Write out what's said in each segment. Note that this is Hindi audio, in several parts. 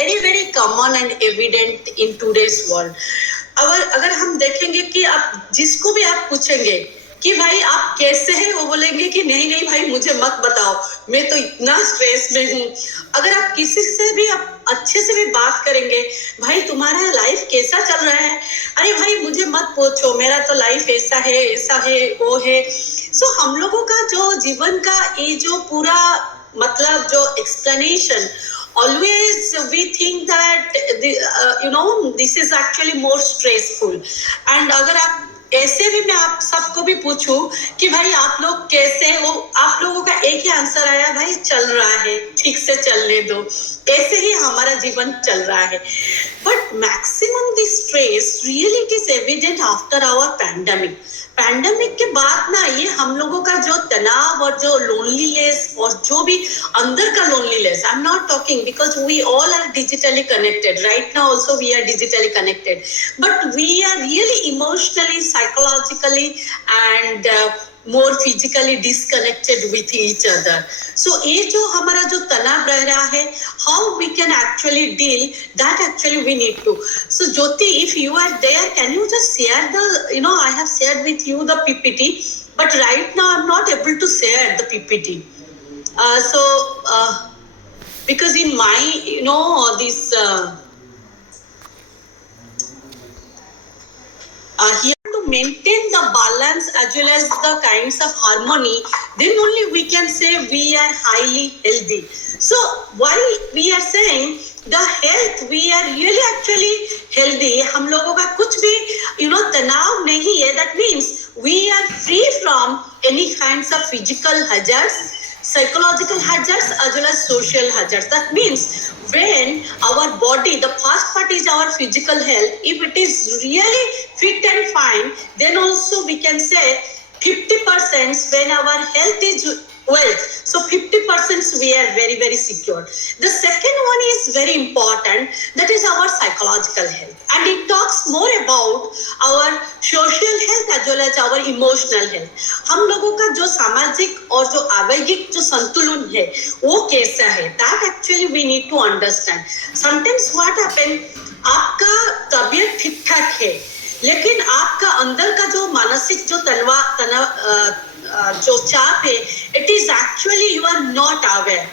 Very very common and evident in today's world. अगर हम देखेंगे कि आप जिसको भी आप पूछेंगे कि भाई आप कैसे हैं, वो बोलेंगे कि नहीं नहीं भाई मुझे मत बताओ, मैं तो इतना स्ट्रेस में हूँ। अगर आप किसी से भी आप अच्छे से भी बात करेंगे, भाई तुम्हारा लाइफ कैसा चल रहा है, अरे भाई मुझे मत पूछो, मेरा तो लाइफ ऐसा है वो है। सो हम लोगों का जो जीवन का ये जो पूरा मतलब जो explanation, always we think that this is actually more stressful। and अगर आप ऐसे भी मैं आप सबको भी पूछूं कि भाई आप लोग कैसे हैं, वो आप लोगों का एक ही आंसर आया, भाई चल रहा है, ठीक से चलने दो, ऐसे ही हमारा जीवन चल रहा है। But maximum this stress really it is evident after our pandemic के बाद ना, ये हम लोगों का जो तनाव और जो लोनलीनेस और जो भी अंदर का loneliness, I am not talking because we all are digitally connected right now, also we are digitally connected, but we are really emotionally, psychologically and more physically disconnected with each other। so ये जो हमारा जो तनाव रह रहा है, how we can actually deal that, actually we need to। so Jyoti, if you are there, can you just share the, I have shared with you the PPT, but right now I'm not able to share the PPT, because in my this here to maintain the balance as well as the kinds of harmony, then only we can say we are highly healthy। so while we are saying the health, we are really actually healthy, हम लोगों का कुछ भी तनाव नहीं है, that means we are free from any kinds of physical hazards, psychological hazards as well as social hazards। that means when our body, the first part is our physical health, if it is really fit and fine, then also we can say 50% when our health is well, so 50% we are very very secure। the second one is very important, that is our psychological health, and it talks more about our social health as well as our emotional health। हम लोगों का जो सामाजिक और जो आवेगिक जो संतुलन है वो कैसा है, that actually we need to understand। sometimes what happen, आपका तबीयत ठीक ठाक है, लेकिन आपका अंदर का जो मानसिक जो तनाव जो चाप है, it is actually you are not aware,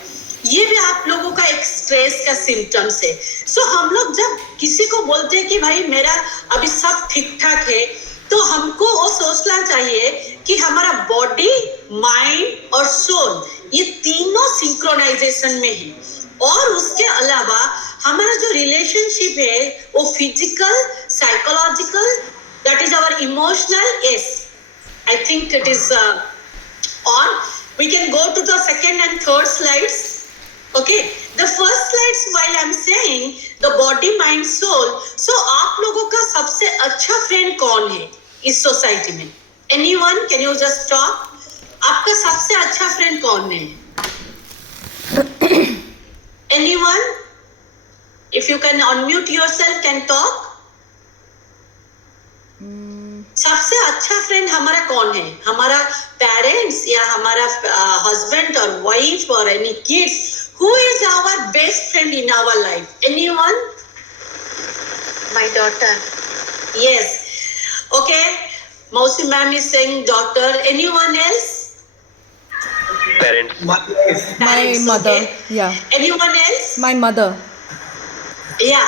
ये भी आप लोगों का एक स्ट्रेस का सिम्टम्स है। सो हम लोग जब किसी को बोलते हैं कि भाई मेरा अभी सब ठीक ठाक है, तो हमको वो सोचना चाहिए कि हमारा बॉडी, माइंड और सोल ये तीनों सिंक्रोनाइजेशन में है, और उसके अलावा हमारा जो रिलेशनशिप है वो physical, psychological, that is our emotional, yes I think it is on। we can go to the second and third slides। okay, the first slides while I'm saying the body, mind, soul, so आप लोगों का सबसे अच्छा फ्रेंड कौन है इस सोसाइटी में? anyone, can you just talk? आपका सबसे अच्छा फ्रेंड कौन है? anyone, if you can unmute yourself, can talk। सबसे अच्छा फ्रेंड हमारा कौन है? हमारा पेरेंट्स या हमारा हस्बैंड और वाइफ और any kids? Who is our best friend in our life? Anyone? My daughter, yes, okay, mausi ma'am is saying daughter, anyone else? Parents. My mother, okay. yeah. Anyone else? My mother. Yeah।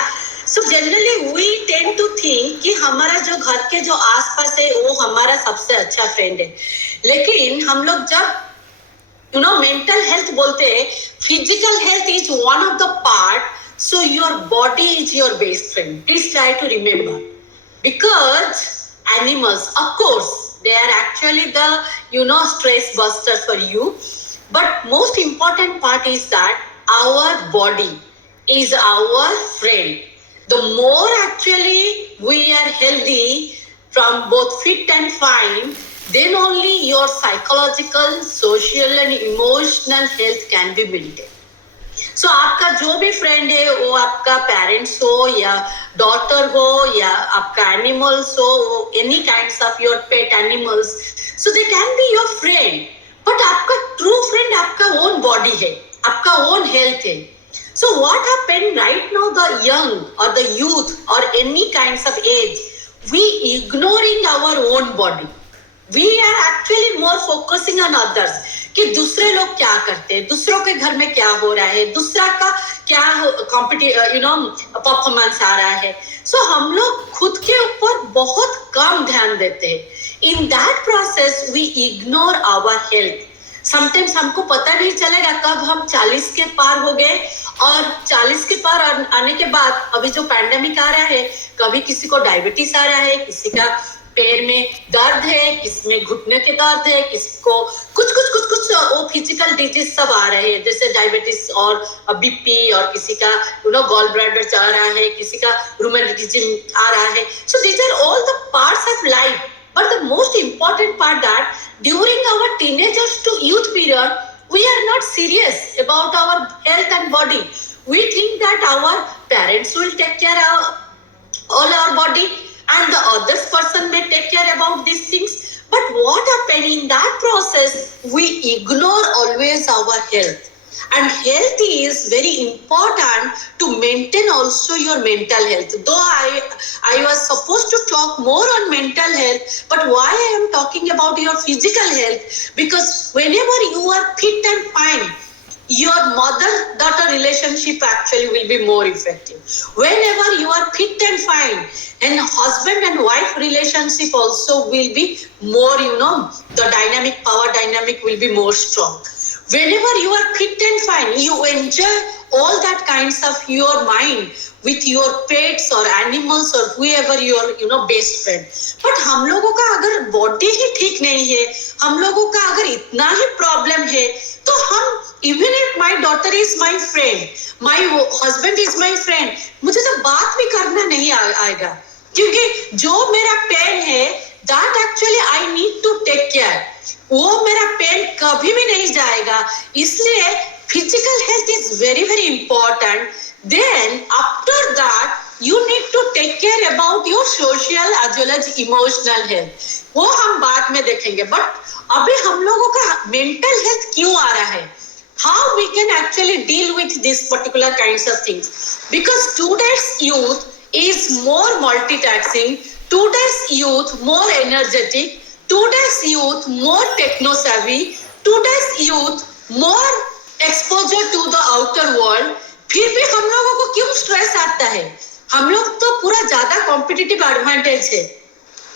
So generally we tend to think कि हमारा जो घर के जो आसपास है वो हमारा सबसे अच्छा फ्रेंड है, लेकिन हम लोग जब मेंटल हेल्थ बोलते हैं, physical health is one of the part, so your body is your best friend. Please try to remember, because animals, of course, they are actually the stress busters for you, but most important part is that our body is our friend। the more actually we are healthy from both fit and fine, then only your psychological, social and emotional health can be maintained। so आपका जो भी फ्रेंड है, वो आपका पेरेंट्स हो या डॉटर हो या आपका एनिमल्स हो, any kinds of your pet animals, so they can be your friend, but आपका ट्रू फ्रेंड आपका ओन बॉडी है, आपका ओन हेल्थ है। So what happened right now, the young or the youth or any kinds of age, we ignoring our own body. We are actually more focusing on others कि दूसरे लोग क्या करते हैं, दूसरों के घर में क्या हो रहा है, दूसरा का क्या परफॉर्मेंस आ रहा है. So हम लोग खुद के ऊपर बहुत कम ध्यान देते हैं. In that process we ignore our health. Sometimes हमको पता नहीं चलेगा कब हम 40 के पार हो गए, और 40 के पार आने के बाद अभी जो पैंडेमिक आ रहा है, कभी किसी को डायबिटीज आ रहा है, किसी का पैर में दर्द है, किसमें घुटने के दर्द है, किसको कुछ वो फिजिकल डिजीज सब आ रहे हैं, जैसे डायबिटीज और बीपी, और किसी का गॉल ब्लैडर आ रहा है, किसी का रूमेटिज्म आ रहा है. So these are all the parts of life. But the most important part that during our teenagers to youth period, we are not serious about our health and body. We think that our parents will take care of all our body and the other person may take care about these things. But what happens in that process, we ignore always our health. And health is very important to maintain also your mental health. Though I was supposed to talk more on mental health, but why I am talking about your physical health? Because whenever you are fit and fine, your mother-daughter relationship actually will be more effective. Whenever you are fit and fine, and husband and wife relationship also will be more, the power dynamic will be more strong. Whenever you are fit and fine, you enjoy all that kinds of your mind with your pets or animals or whoever your best friend. But हम लोगों का अगर बॉडी ही ठीक नहीं है, हम लोगों का अगर इतना ही प्रॉब्लम है, तो हम even if my daughter is my friend, my husband is my friend, मुझे तो बात भी करना नहीं आएगा, क्योंकि जो मेरा पेन है, that actually I need to take care. वो मेरा पेन कभी भी नहीं जाएगा. इसलिए physical health is very very important. Then after that you need to take care about your social as well as emotional health. वो हम बाद में देखेंगे. बट अभी हम लोगों का मेंटल हेल्थ क्यों आ रहा है, how we can actually deal with this particular kinds of things, because today's youth is more multitasking, today's youth more energetic, today's youth more techno savvy, today's youth more exposure to the outer world. फिर भी हम लोगों को क्यों स्ट्रेस आता है? हम लोग तो पूरा ज्यादा कॉम्पिटिटिव एडवांटेज है,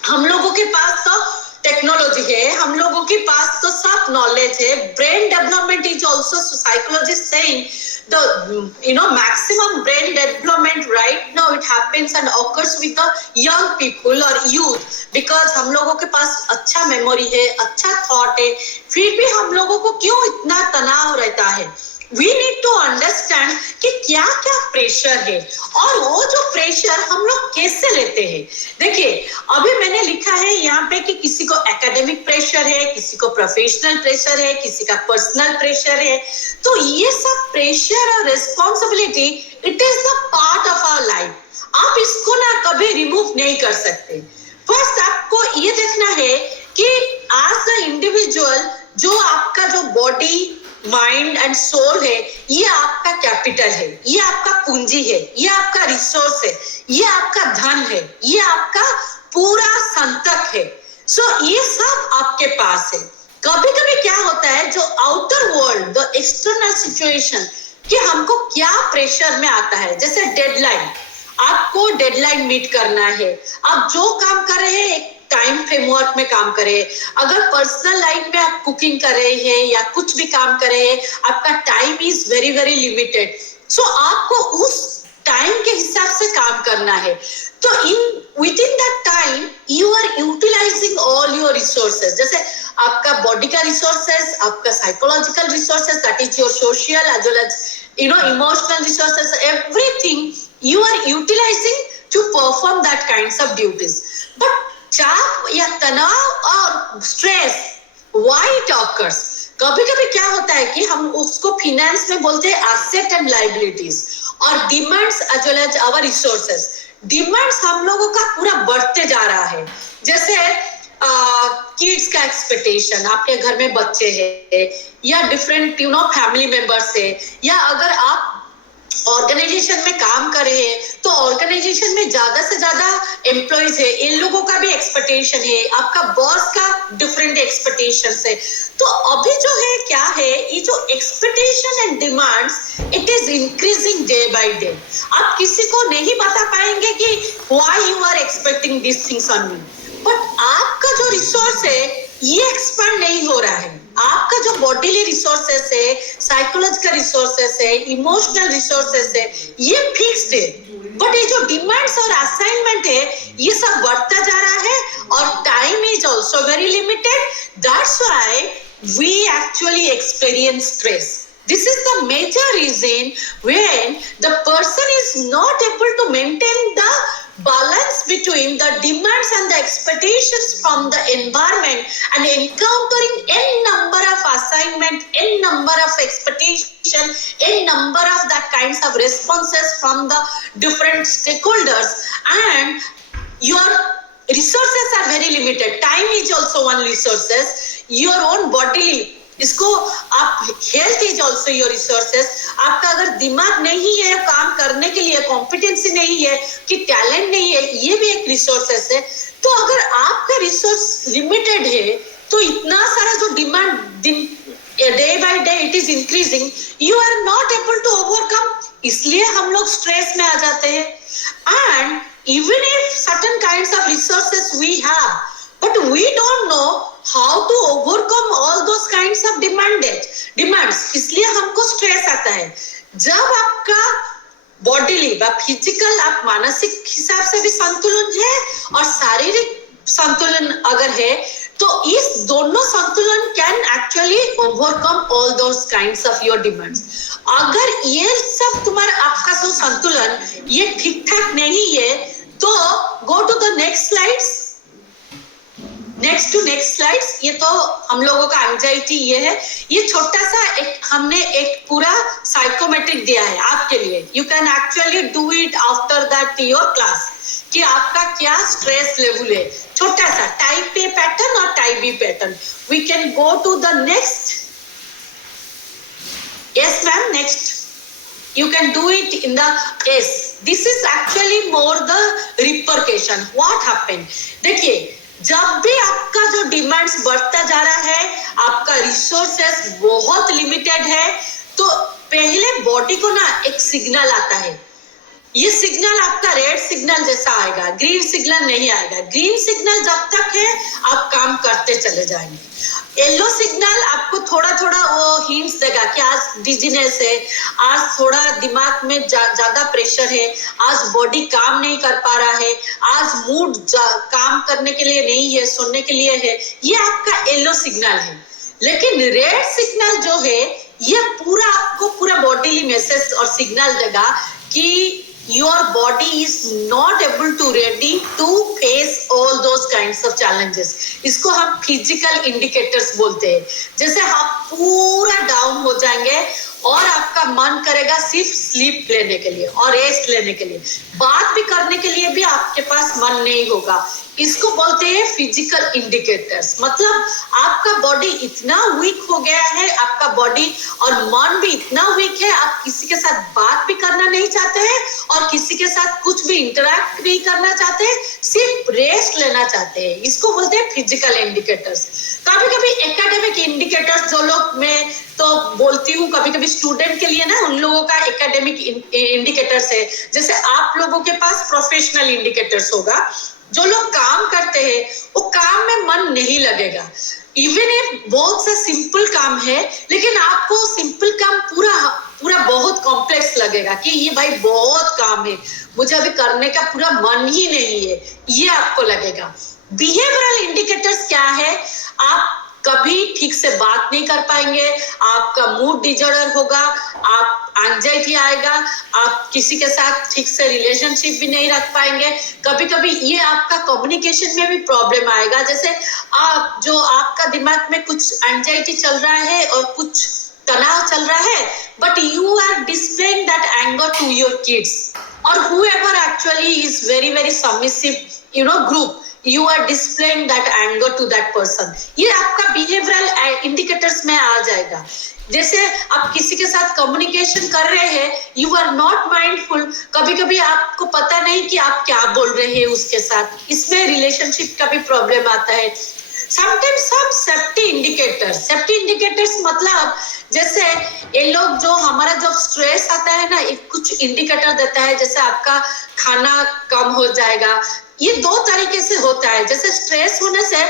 हम लोगों के पास तो टेक्नोलॉजी है, हम लोगों के पास तो सब नॉलेज है. Brain development is also, psychologist saying the maximum brain development right now it happens and occurs with the young people or youth, because हम लोगों के पास अच्छा मेमोरी है, अच्छा थॉट है. फिर भी हम लोगों को क्यों इतना तनाव रहता है? We need to understand कि क्या क्या प्रेशर है, और वो जो प्रेशर हम लोग कैसे लेते हैं. देखिए, अभी मैंने लिखा है यहाँ पे कि किसी को एकेडमिक प्रेशर है, किसी को प्रोफेशनल प्रेशर है, किसी का पर्सनल प्रेशर है. तो ये सब प्रेशर और responsibility it is the part of our life. आप इसको ना कभी रिमूव नहीं कर सकते. फर्स्ट आपको ये देखना है कि एज द इंडिविजुअल, जो आपका जो बॉडी माइंड एंड सोल है, ये आपका कैपिटल है, ये आपका पूंजी है, ये आपका रिसोर्स है, ये आपका धन है, ये आपका पूरा संतक है. सो ये सब आपके पास है. कभी कभी क्या होता है, जो outer world, the external situation, कि हमको क्या प्रेशर में आता है. जैसे डेडलाइन, आपको डेडलाइन मीट करना है, आप जो काम कर रहे हैं टाइम फ्रेमवर्क में काम करें. अगर पर्सनल लाइफ में आप कुकिंग कर रहे हैं या कुछ भी काम कर रहे हैं, आपका time is very very limited. So आपको उस टाइम के हिसाब से काम करना है. तो with in that time you are utilising all your resources. जैसे आपका बॉडी का रिसोर्सेज, आपका psychological resources, that is your social as well as emotional resources, everything you are utilizing to perform that kinds of duties. But चाप या तनाव और स्ट्रेस, why it occurs? कभी कभी क्या होता है कि हम उसको फिनेंस में बोलते हैं एसेट एंड लायबिलिटीज, और demands as well as our resources. Demands हम लोगों का पूरा बढ़ते जा रहा है. जैसे किड्स का एक्सपेक्टेशन, आपके घर में बच्चे हैं या डिफरेंट फैमिली मेंबर्स है, या अगर आप ऑर्गेनाइजेशन में काम कर रहे हैं, तो ऑर्गेनाइजेशन में ज्यादा से ज्यादा एम्प्लॉइज है, इन लोगों का भी एक्सपेक्टेशन है, आपका बॉस का डिफरेंट एक्सपेक्टेशन है। तो अभी जो है क्या है, ये जो expectation and demands it is increasing day by day. आप किसी को नहीं बता पाएंगे कि why you are expecting this things on me, but आपका जो रिसोर्स है ये एक्सपांड नहीं हो रहा है। आपका जो बॉडीली रिसोर्सेस है, साइकोलॉजिकल रिसोर्सेस है, इमोशनल रिसोर्सेस है, ये फिक्स्ड है, बट ये जो डिमांड्स और असाइनमेंट है ये सब बढ़ता जा रहा है और time is also very limited. That's why we actually experience stress. This is the major reason when the person is not able to maintain the balance between the demands and the expectations from the environment and encountering n number of assignment, n number of expectation, n number of that kinds of responses from the different stakeholders, and your resources are very limited. Time is also one resources, your own bodily, इसको आप health is also your resources. आपका अगर दिमाग नहीं है काम करने के लिए, कॉम्पिटेंसी नहीं है कि टैलेंट नहीं है, ये भी एक रिसोर्सेस है। तो अगर आपका रिसोर्स लिमिटेड है तो इतना सारा जो demand day by day it is increasing, you are not able to overcome, इसलिए हम लोग स्ट्रेस में आ जाते हैं। And even if certain kinds of resources we have, but we don't know how to overcome all those kinds of demands, इसलिए हमको स्ट्रेस आता है। जब आपका बॉडीली व फिजिकल, आप मानसिक हिसाब से भी संतुलन है और शारीरिक संतुलन अगर है, तो इस दोनों संतुलन can actually overcome all those kinds of your demands. अगर ये सब तुम्हारा आपका जो संतुलन ये ठीक ठाक नहीं है, तो go to the next slides. Next slides. ये तो हम लोगों का एंजाइटी ये है, ये छोटा सा हमने एक पूरा साइकोमेट्रिक दिया है आपके लिए। You can actually do it after that your class कि आपका क्या स्ट्रेस लेवल है, छोटा सा टाइप ए पैटर्न और type B pattern. We can go to the next. Yes ma'am, next you can do it in the yes, this is actually more the repercussion what happened। देखिए, जब भी आपका जो डिमांड्स बढ़ता जा रहा है, आपका रिसोर्सेस बहुत लिमिटेड है, तो पहले बॉडी को ना एक सिग्नल आता है। ये सिग्नल आपका रेड सिग्नल जैसा आएगा, ग्रीन सिग्नल नहीं आएगा। ग्रीन सिग्नल जब तक है आप काम करते चले जाएंगे। येलो सिग्नल आपको थोड़ा थोड़ा वो हिंट्स देगा कि आज डिजीनेस है, आज थोड़ा दिमाग में ज्यादा प्रेशर है, आज बॉडी काम नहीं कर पा रहा है, आज मूड काम करने के लिए नहीं है, सोने के लिए है। ये आपका येलो सिग्नल है। लेकिन रेड सिग्नल जो है ये पूरा आपको पूरा बॉडीली मैसेज और सिग्नल देगा कि your body is not able to ready to face all those kinds of challenges। इसको हम physical indicators बोलते हैं। जैसे आप पूरा डाउन हो जाएंगे और आपका मन करेगा सिर्फ स्लीप लेने के लिए और रेस्ट लेने के लिए, बात भी करने के लिए भी आपके पास मन नहीं होगा। इसको बोलते हैं फिजिकल इंडिकेटर्स। मतलब आपका बॉडी इतना वीक हो गया है, आपका बॉडी और मन भी इतना वीक है, आप किसी के साथ बात भी करना नहीं चाहते हैं और किसी के साथ कुछ भी इंटरैक्ट नहीं करना चाहते हैं, सिर्फ रेस्ट लेना चाहते हैं। इसको बोलते हैं फिजिकल इंडिकेटर्स। कभी कभी एकेडमिक इंडिकेटर्स जो लोग मैं तो बोलती हूँ, कभी कभी स्टूडेंट के लिए ना उन लोगों का एकेडमिक इंडिकेटर्स है। जैसे आप लोगों के पास प्रोफेशनल इंडिकेटर्स होगा। जो लोग काम करते हैं वो काम में मन नहीं लगेगा, इवन इफ बहुत सा सिंपल काम है, लेकिन आपको सिंपल काम पूरा बहुत कॉम्प्लेक्स लगेगा कि ये भाई बहुत काम है, मुझे अभी करने का पूरा मन ही नहीं है, ये आपको लगेगा। बिहेवियरल इंडिकेटर्स क्या है? आप कभी ठीक से बात नहीं कर पाएंगे, आपका मूड डिजॉर्डर होगा, आप एंजाइटी आएगा, आप किसी के साथ ठीक से रिलेशनशिप भी नहीं रख पाएंगे। कभी कभी ये आपका कम्युनिकेशन में भी प्रॉब्लम आएगा। जैसे आपका दिमाग में कुछ एंजाइटी चल रहा है और कुछ तनाव चल रहा है, but you are displaying that anger to your kids और whoever actually is very very submissive group you are displaying that anger to that person. ये आपका behavioral indicators में आ जाएगा. जैसे आप किसी के साथ कम्युनिकेशन कर रहे हैं, यू आर नॉट माइंडफुल, कभी कभी आपको पता नहीं कि आप क्या बोल रहे हैं उसके साथ, इसमें रिलेशनशिप का भी प्रॉब्लम आता है. समटाइम्स some सेफ्टी इंडिकेटर्स मतलब जैसे ये लोग जो हमारा जब स्ट्रेस आता है ना, एक कुछ इंडिकेटर देता है, जैसे आपका खाना कम हो जाएगा. ये दो तरीके से होता है. जैसे स्ट्रेस होने से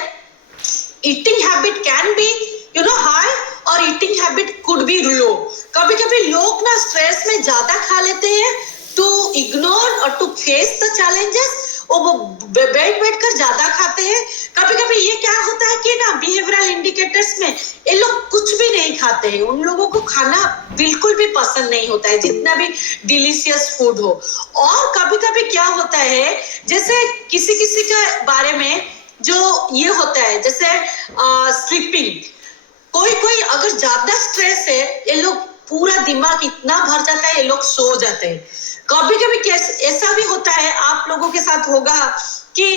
eating habit can be high और ईटिंग हैबिट कुड बी लो. कभी कभी लोग ना स्ट्रेस में ज्यादा खा लेते हैं टू इग्नोर और टू फेस द चैलेंजेस, वो बैठ कर ज्यादा खाते हैं. कभी कभी ये क्या होता है कि ना बिहेवियरल इंडिकेटर्स में ये लोग कुछ भी नहीं खाते हैं, उन लोगों को खाना बिल्कुल भी पसंद नहीं होता है जितना भी डिलीशियस फूड हो. और कभी कभी क्या होता है, जैसे किसी किसी के बारे में जो ये होता है, जैसे स्लीपिंग, कोई अगर ज्यादा स्ट्रेस है, ये लोग पूरा दिमाग इतना भर जाता है, ये लोग सो जाते हैं. कभी कभी ऐसा भी होता है, आप लोगों के साथ होगा कि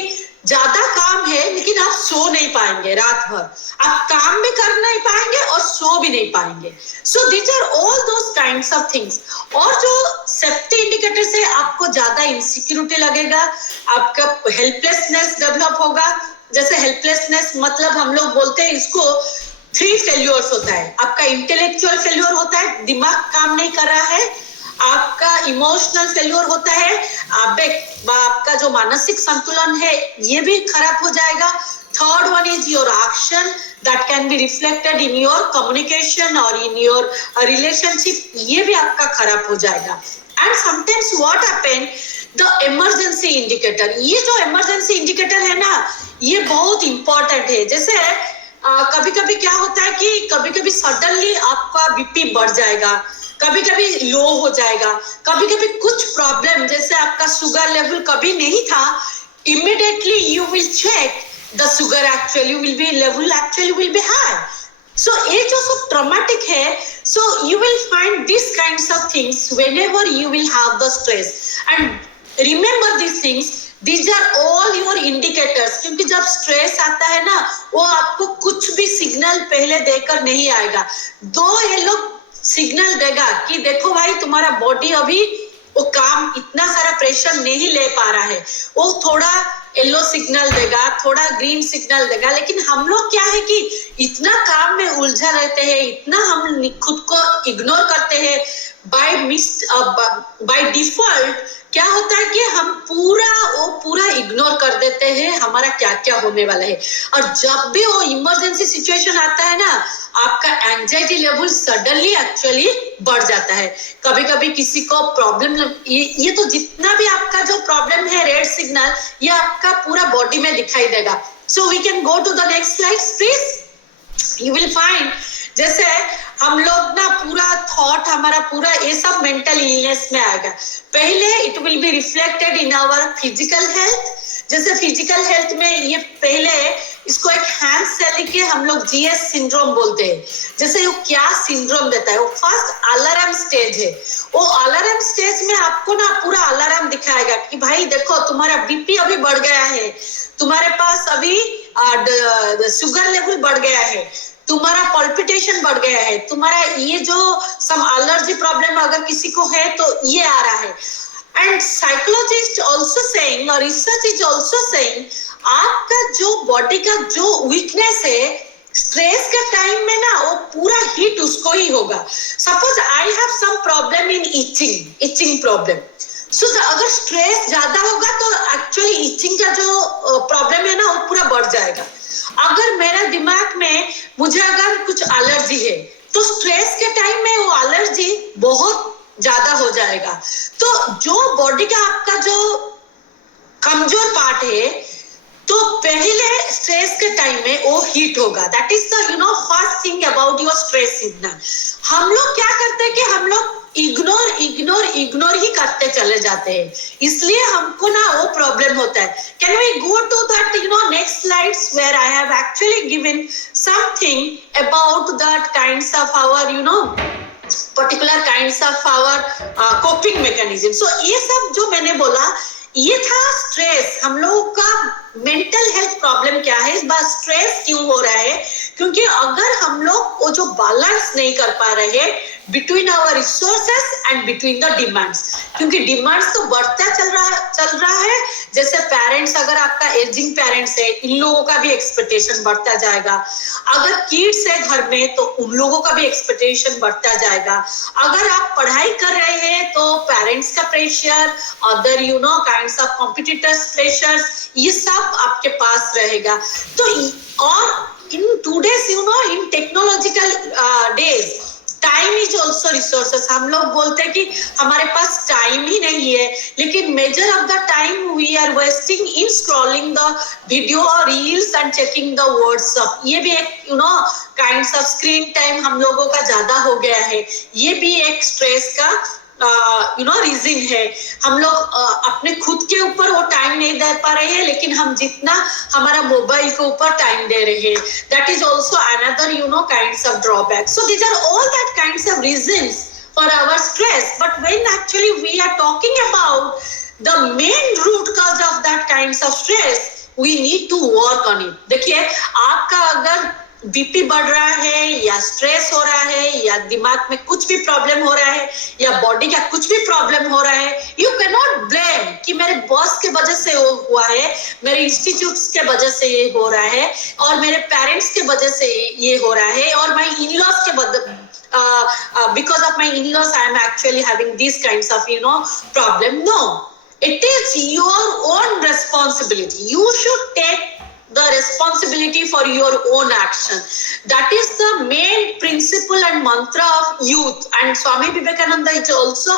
ज्यादा काम है लेकिन आप सो नहीं पाएंगे रात भर, आप काम भी कर नहीं पाएंगे और सो भी नहीं पाएंगे. So these are all those kinds of things. और जो सेफ्टी इंडिकेटर्स है, आपको ज्यादा इनसिक्योरिटी लगेगा, आपका हेल्पलेसनेस डेवलप होगा. जैसे हेल्पलेसनेस मतलब हम लोग बोलते हैं इसको 3 फेल्योर्स होता है. आपका इंटेलेक्चुअल फेल्योर होता है, दिमाग काम नहीं कर रहा है. आपका इमोशनल फेल्योर होता है, आपका जो मानसिक संतुलन है ये भी खराब हो जाएगा. Third one is your action that can be reflected in your communication और इन योर रिलेशनशिप, ये भी आपका खराब हो जाएगा. And sometimes what happen, the emergency indicator. ये जो इमरजेंसी इंडिकेटर है ना, ये बहुत इंपॉर्टेंट है. जैसे कभी कभी क्या होता है कि कभी कभी सडनली आपका बीपी बढ़ जाएगा, कभी कभी लो हो जाएगा, कभी कभी कुछ प्रॉब्लम, जैसे आपका शुगर लेवल कभी नहीं था, immediately you will check the sugar actually will be high. So ये जो सब ट्रॉमेटिक है, so you will find this kinds of things whenever you will have the stress. And remember this things, These are all your indicators. क्योंकि जब स्ट्रेस आता है ना, वो आपको कुछ भी सिग्नल पहले देकर नहीं आएगा. दो ये लोग सिग्नल देगा कि देखो भाई, तुम्हारा बॉडी अभी वो काम इतना सारा प्रेशर नहीं ले पा रहा है, वो थोड़ा येलो सिग्नल देगा, थोड़ा ग्रीन सिग्नल देगा. लेकिन हम लोग क्या है कि इतना काम में उलझा रहते हैं, इतना हम खुद को इग्नोर करते हैं. बाय डिफॉल्ट क्या होता है कि हम पूरा इग्नोर कर देते हैं हमारा क्या क्या होने वाला है. और जब भी वो इमरजेंसी सिचुएशन आता है ना, आपका एंजाइटी लेवल सडनली एक्चुअली बढ़ जाता है. कभी कभी किसी को प्रॉब्लम, ये तो जितना भी आपका जो प्रॉब्लम है, रेड सिग्नल, ये आपका पूरा बॉडी में दिखाई देगा. So we can go to the next slide please. You will find जैसे हम लोग ना पूरा थॉट हमारा पूरा ये सब मेंटल इलनेस में आएगा. पहले it will be reflected in our physical health. जैसे फिजिकल हेल्थ में ये पहले इसको एक हैंड से लिखे हम लोग जीएस सिंड्रोम बोलते हैं. जैसे वो क्या सिंड्रोम देता है, वो फर्स्ट अलार्म स्टेज है. वो अलार्म स्टेज में आपको ना पूरा अलार्म दिखाएगा कि भाई देखो, तुम्हारा बीपी अभी बढ़ गया है, तुम्हारे पास अभी शुगर लेवल बढ़ गया है, तुम्हारा पल्पिटेशन बढ़ गया है, तुम्हारा ये जो सम एलर्जी प्रॉब्लम अगर किसी को है तो ये आ रहा है. एंड साइकोलॉजिस्ट ऑल्सो सेइंग और रिसर्च इज ऑल्सो सेइंग, आपका जो बॉडी का जो वीकनेस है, स्ट्रेस के टाइम में ना वो पूरा हिट उसको ही होगा. Suppose I have some problem in itching problem. So अगर स्ट्रेस ज्यादा होगा तो एक्चुअली इचिंग का जो प्रॉब्लम है ना, वो पूरा बढ़ जाएगा. अगर मेरे दिमाग में मुझे अगर कुछ एलर्जी है, तो स्ट्रेस के टाइम में वो एलर्जी बहुत ज्यादा हो जाएगा. तो जो बॉडी का आपका जो कमजोर पार्ट है, तो पहले स्ट्रेस के टाइम में वो हीट होगा. That is the first thing about your stress signal. हम लोग क्या करते हैं कि हम लोग इग्नोर ही करते चले जाते हैं, इसलिए हमको ना वो प्रॉब्लम होता है. Can we go to that next slides where I have actually given something about that kinds of our particular kinds of our coping mechanism. So ये सब जो मैंने बोला, ये था स्ट्रेस, हम लोगों का मेंटल क्यों हो रहा है? क्योंकि अगर हम लोग वो जो बैलेंस नहीं कर पा रहे between our resources and between the demands, क्योंकि डिमांड्स तो बढ़ता चल रहा है। जैसे पेरेंट्स, अगर आपका एजिंग पेरेंट्स है, इन लोगों का भी एक्सपेक्टेशन बढ़ता जाएगा। अगर किड्स है घर में तो उन लोगों का भी एक्सपेक्टेशन बढ़ता जाएगा। अगर आप पढ़ाई कर रहे हैं तो पेरेंट्स का pressure, other kinds of competitors pressures, ये सब आपके पास रहेगा। तो और in today's in technological days, time is also resources. हम लोग बोलते हैं कि हमारे पास टाइम ही नहीं है, लेकिन major of the time we are wasting in scrolling the video और reels and checking the WhatsApp. ये भी एक काइंड्स ऑफ स्क्रीन टाइम हम लोगों का ज्यादा हो गया है। ये भी एक स्ट्रेस का रीजन है। हम लोग अपने खुद के ऊपर वो टाइम नहीं दे पा रहे हैं, लेकिन हम जितना हमारा मोबाइल के ऊपर टाइम दे रहे हैं, that is also another kinds of drawback. So these are all that kinds of reasons for our stress, but when actually we are talking about the main root cause of that kinds of stress, we need to work on it. देखिए, आपका अगर बीपी बढ़ रहा है या स्ट्रेस हो रहा है या दिमाग में कुछ भी प्रॉब्लम हो रहा है या बॉडी का कुछ भी प्रॉब्लम हो रहा है, यू कैन नॉट ब्लेम कि मेरे बॉस के वजह से वो हुआ है, मेरे इंस्टीट्यूट्स के वजह से ये हो रहा है, और मेरे पेरेंट्स के वजह से ये हो रहा है, और माय इन-लॉज के वजह because of my in-laws I am actually having these kinds of problem. No, it is your own responsibility. You should take the responsibility for your own action. That is the main principle and mantra of youth. And Swami Vivekananda is also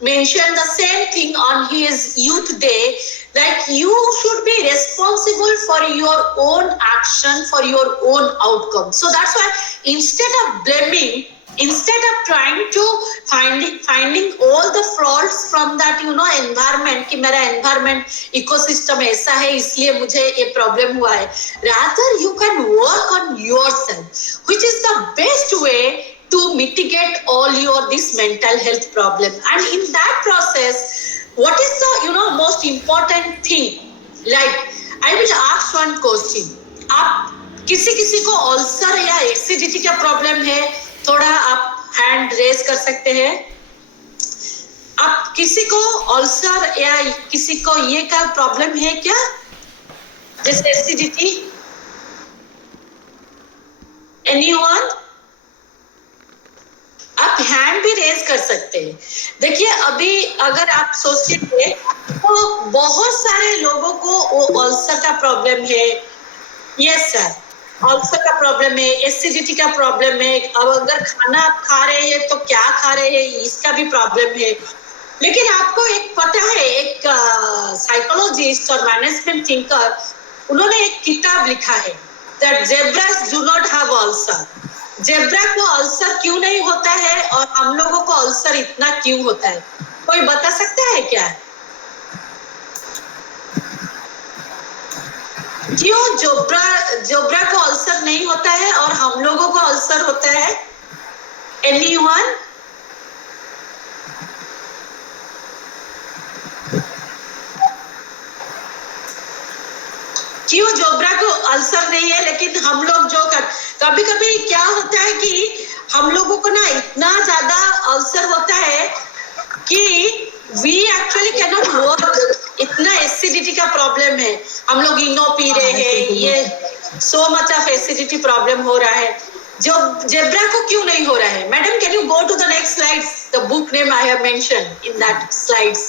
mentioned the same thing on his youth day, like you should be responsible for your own action, for your own outcome. So that's why instead of blaming, instead of trying to finding all the faults from that environment कि मेरा environment ecosystem ऐसा है इसलिए मुझे ये problem हुआ है, rather you can work on yourself, which is the best way to mitigate all your this mental health problem. And in that process, what is the most important thing? Like I will ask one question. आप किसी को अल्सर या एसिडिटी का प्रॉब्लम है, थोड़ा आप हैंड रेज कर सकते हैं। आप किसी को अल्सर या किसी को ये का प्रॉब्लम है क्या, जैसे एसिडिटी? एनीवन? आप हैंड भी रेज कर सकते हैं। देखिए, अभी अगर आप सोचेंगे तो बहुत सारे लोगों को अल्सर का प्रॉब्लम है। यस सर, अल्सर का प्रॉब्लम है, एसिडिटी का प्रॉब्लम है। अब अगर खाना आप खा रहे हैं तो क्या खा रहे हैं, इसका भी प्रॉब्लम है। लेकिन आपको एक पता है, एक साइकोलॉजिस्ट और मैनेजमेंट थिंकर, उन्होंने एक किताब लिखा है that zebras do not have ulcer. Zebra को अल्सर क्यों नहीं होता है और हम लोगों को अल्सर इतना क्यों होता है? कोई बता सकता है क्या? क्यों जोब्रा को अल्सर नहीं होता है और हम लोगों को अल्सर होता है? एनीवन? क्यों जोब्रा को अल्सर नहीं है लेकिन हम लोग जो कभी कभी क्या होता है कि हम लोगों को ना इतना ज्यादा अल्सर होता है कि we actually cannot work. इतना एसिडिटी का प्रॉब्लम है, हम लोग इनो पी रहे हैं, ये so much of acidity problem हो रहा है। जो जेब्रा को क्यों नहीं हो रहा है? Madam, can you go to the next slides? The book name I have mentioned in that slides.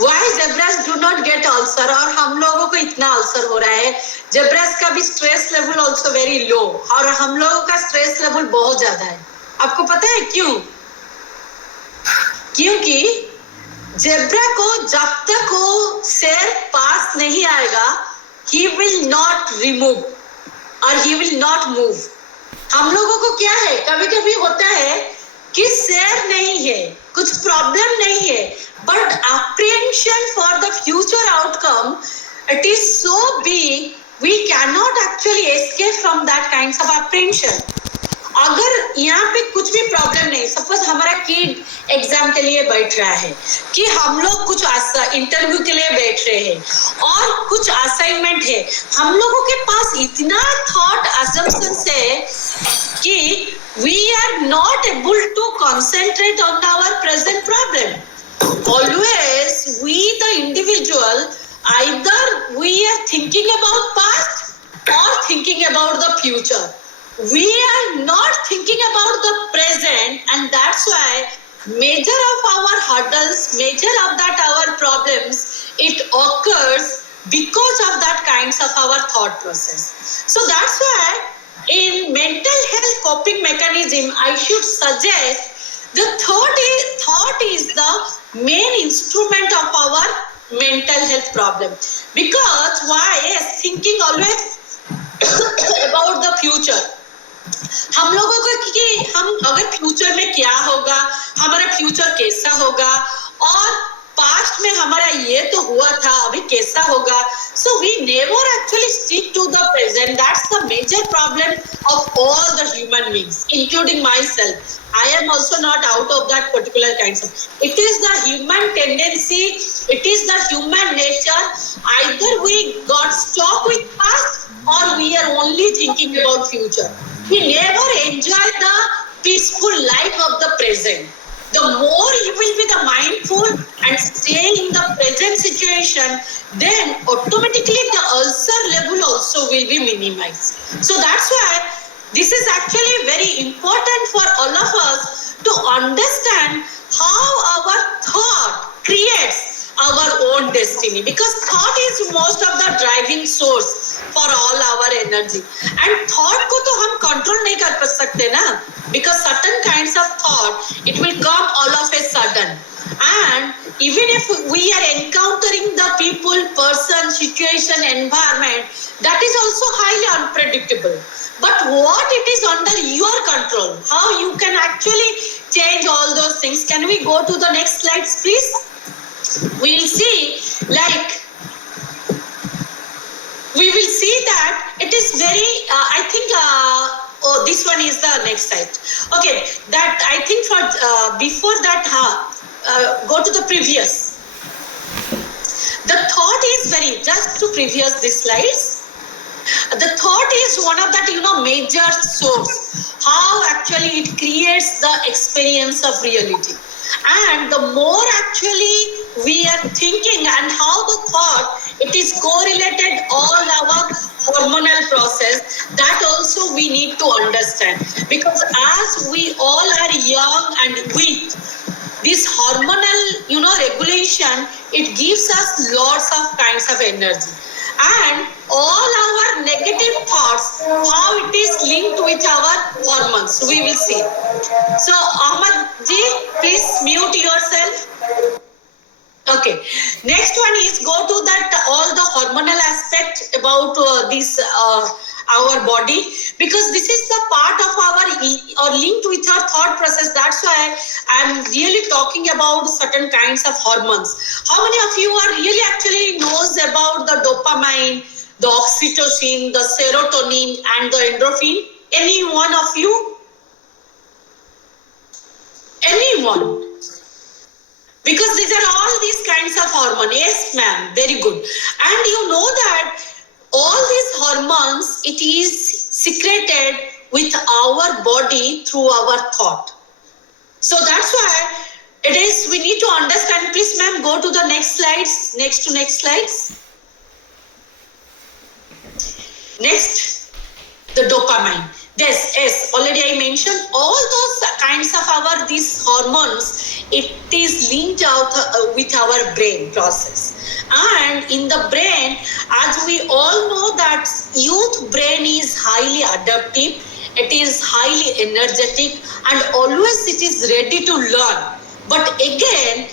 Why zebras do not get ulcer और हम लोगों को इतना अल्सर हो रहा है? जेब्रास का भी stress level also very low और हम लोगों का स्ट्रेस लेवल बहुत ज्यादा है। आपको पता है क्यों? क्योंकि जेब्रा को जब तक वो शेर पास नहीं आएगा, he will not remove और he will not move. हम लोगों को क्या है, कभी कभी होता है कि शेर नहीं है, कुछ प्रॉब्लम नहीं है, but apprehension for the future outcome, it is so big, we cannot actually escape from that kinds of apprehension. अगर यहाँ पे कुछ भी प्रॉब्लम नहीं, सपोज हमारा किड एग्जाम के लिए बैठ रहा है, कि हम लोग कुछ इंटरव्यू के लिए बैठ रहे हैं और कुछ असाइनमेंट है, हम लोगों के पास इतना थॉट assumptions है कि we are not able to concentrate on our present problem. Always we the individual, either we are thinking about past or thinking about the future. We are not thinking about the present, and that's why major of our hurdles, major of that our problems, it occurs because of that kinds of our thought process. So that's why in mental health coping mechanism, I should suggest the thought is the main instrument of our mental health problem. Because why? Yes, thinking always about the future. हम लोगों को कि हम अगर फ्यूचर में क्या होगा, हमारा फ्यूचर कैसा होगा, और पास्ट में हमारा ये तो हुआ था, अभी कैसा होगा. So we never actually stick to the present. That's the major problem of all the human beings, including myself. I am also not out of that particular kinds of. It is the human tendency. It is the human nature. Either we got stuck with past or we are only thinking about future. We never enjoy the peaceful life of the present. The more you will be the mindful and stay in the present situation, then automatically the ulcer level also will be minimized. So that's why this is actually very important for all of us to understand how our thought creates our own destiny, because thought is most of the driving source for all our energy. And thought को तो हम control नहीं कर सकते ना, because certain kinds of thought, it will come all of a sudden. And even if we are encountering the people, person, situation, environment, that is also highly unpredictable. But what it is under your control, how you can actually change all those things. Can we go to the next slides, please? We'll see, like, we will see that it is very, I think, oh, this one is the next slide. Okay, that I think for, before that, go to the previous. The thought is very, just to previous these slides. The thought is one of that, major source, how actually it creates the experience of reality. And the more actually we are thinking and how the thought, it is correlated all our hormonal process, that also we need to understand. Because as we all are young and weak, this hormonal, regulation, it gives us lots of kinds of energy. And all our negative thoughts, how it is linked with our hormones, we will see. So, Ahmad ji, please mute yourself. Okay. Next one is go to that all the hormonal aspect about this our body, because this is the part of our or linked with our thought process. That's why I'm really talking about certain kinds of hormones. How many of you are really actually knows about the dopamine, the oxytocin, the serotonin, and the endorphin? Any one of you? Anyone? Because these are all these kinds of hormones. Yes, ma'am. Very good. And you know that all these hormones, it is secreted with our body through our thought. So that's why it is, we need to understand. Please, ma'am, go to the next slides. Next to next slides. Next, the dopamine. Yes, already I mentioned all those kinds of these hormones, it is linked out with our brain process. And in the brain, as we all know that youth brain is highly adaptive, it is highly energetic, and always it is ready to learn. But again,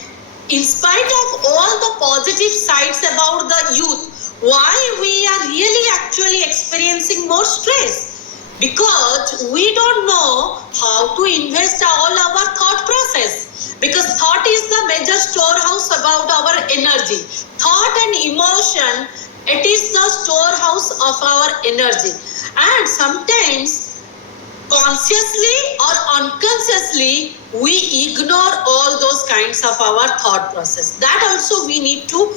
in spite of all the positive sides about the youth, why we are really actually experiencing more stress? Because we don't know how to invest all our thought process. Because thought is the major storehouse about our energy. Thought and emotion, it is the storehouse of our energy. And sometimes consciously or unconsciously we ignore all those kinds of our thought process. That also we need to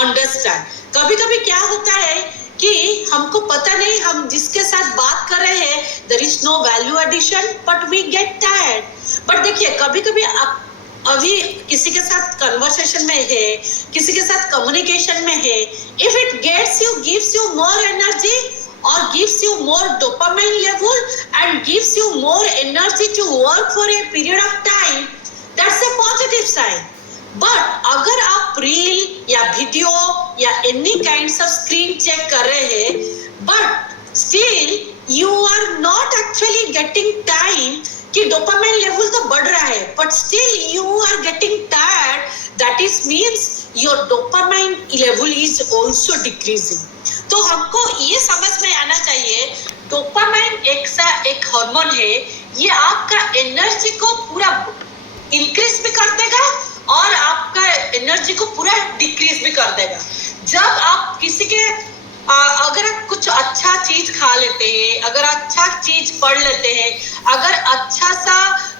understand. कभी कभी क्या होता है कि हमको पता नहीं, हम जिसके साथ बात कर रहे हैं there is no value addition but we get tired. But देखिए कभी कभी आप अभी किसी के साथ कन्वर्सेशन में है, किसी के साथ कम्युनिकेशन में है, if it gives you more energy or gives you more dopamine level and gives you more energy to work for a period of time, that's a positive sign. But अगर आप रील या वीडियो या any kinds of screen check कर रहे हैं but still you are not actually getting time कि डोपामाइन लेवल तो बढ़ रहा है but still you are getting tired, that is means your dopamine level is also decreasing. तो हमको ये समझ में आना चाहिए डोपामाइन एक हार्मोन है, ये आपका एनर्जी को पूरा इंक्रीज भी कर देगा और आपका एनर्जी को पूरा डिक्रीज भी कर देगा. जब आप किसी के अगर आप कुछ अच्छा चीज खा लेते हैं, अगर अच्छा चीज पढ़ लेते हैं, अगर अच्छा सा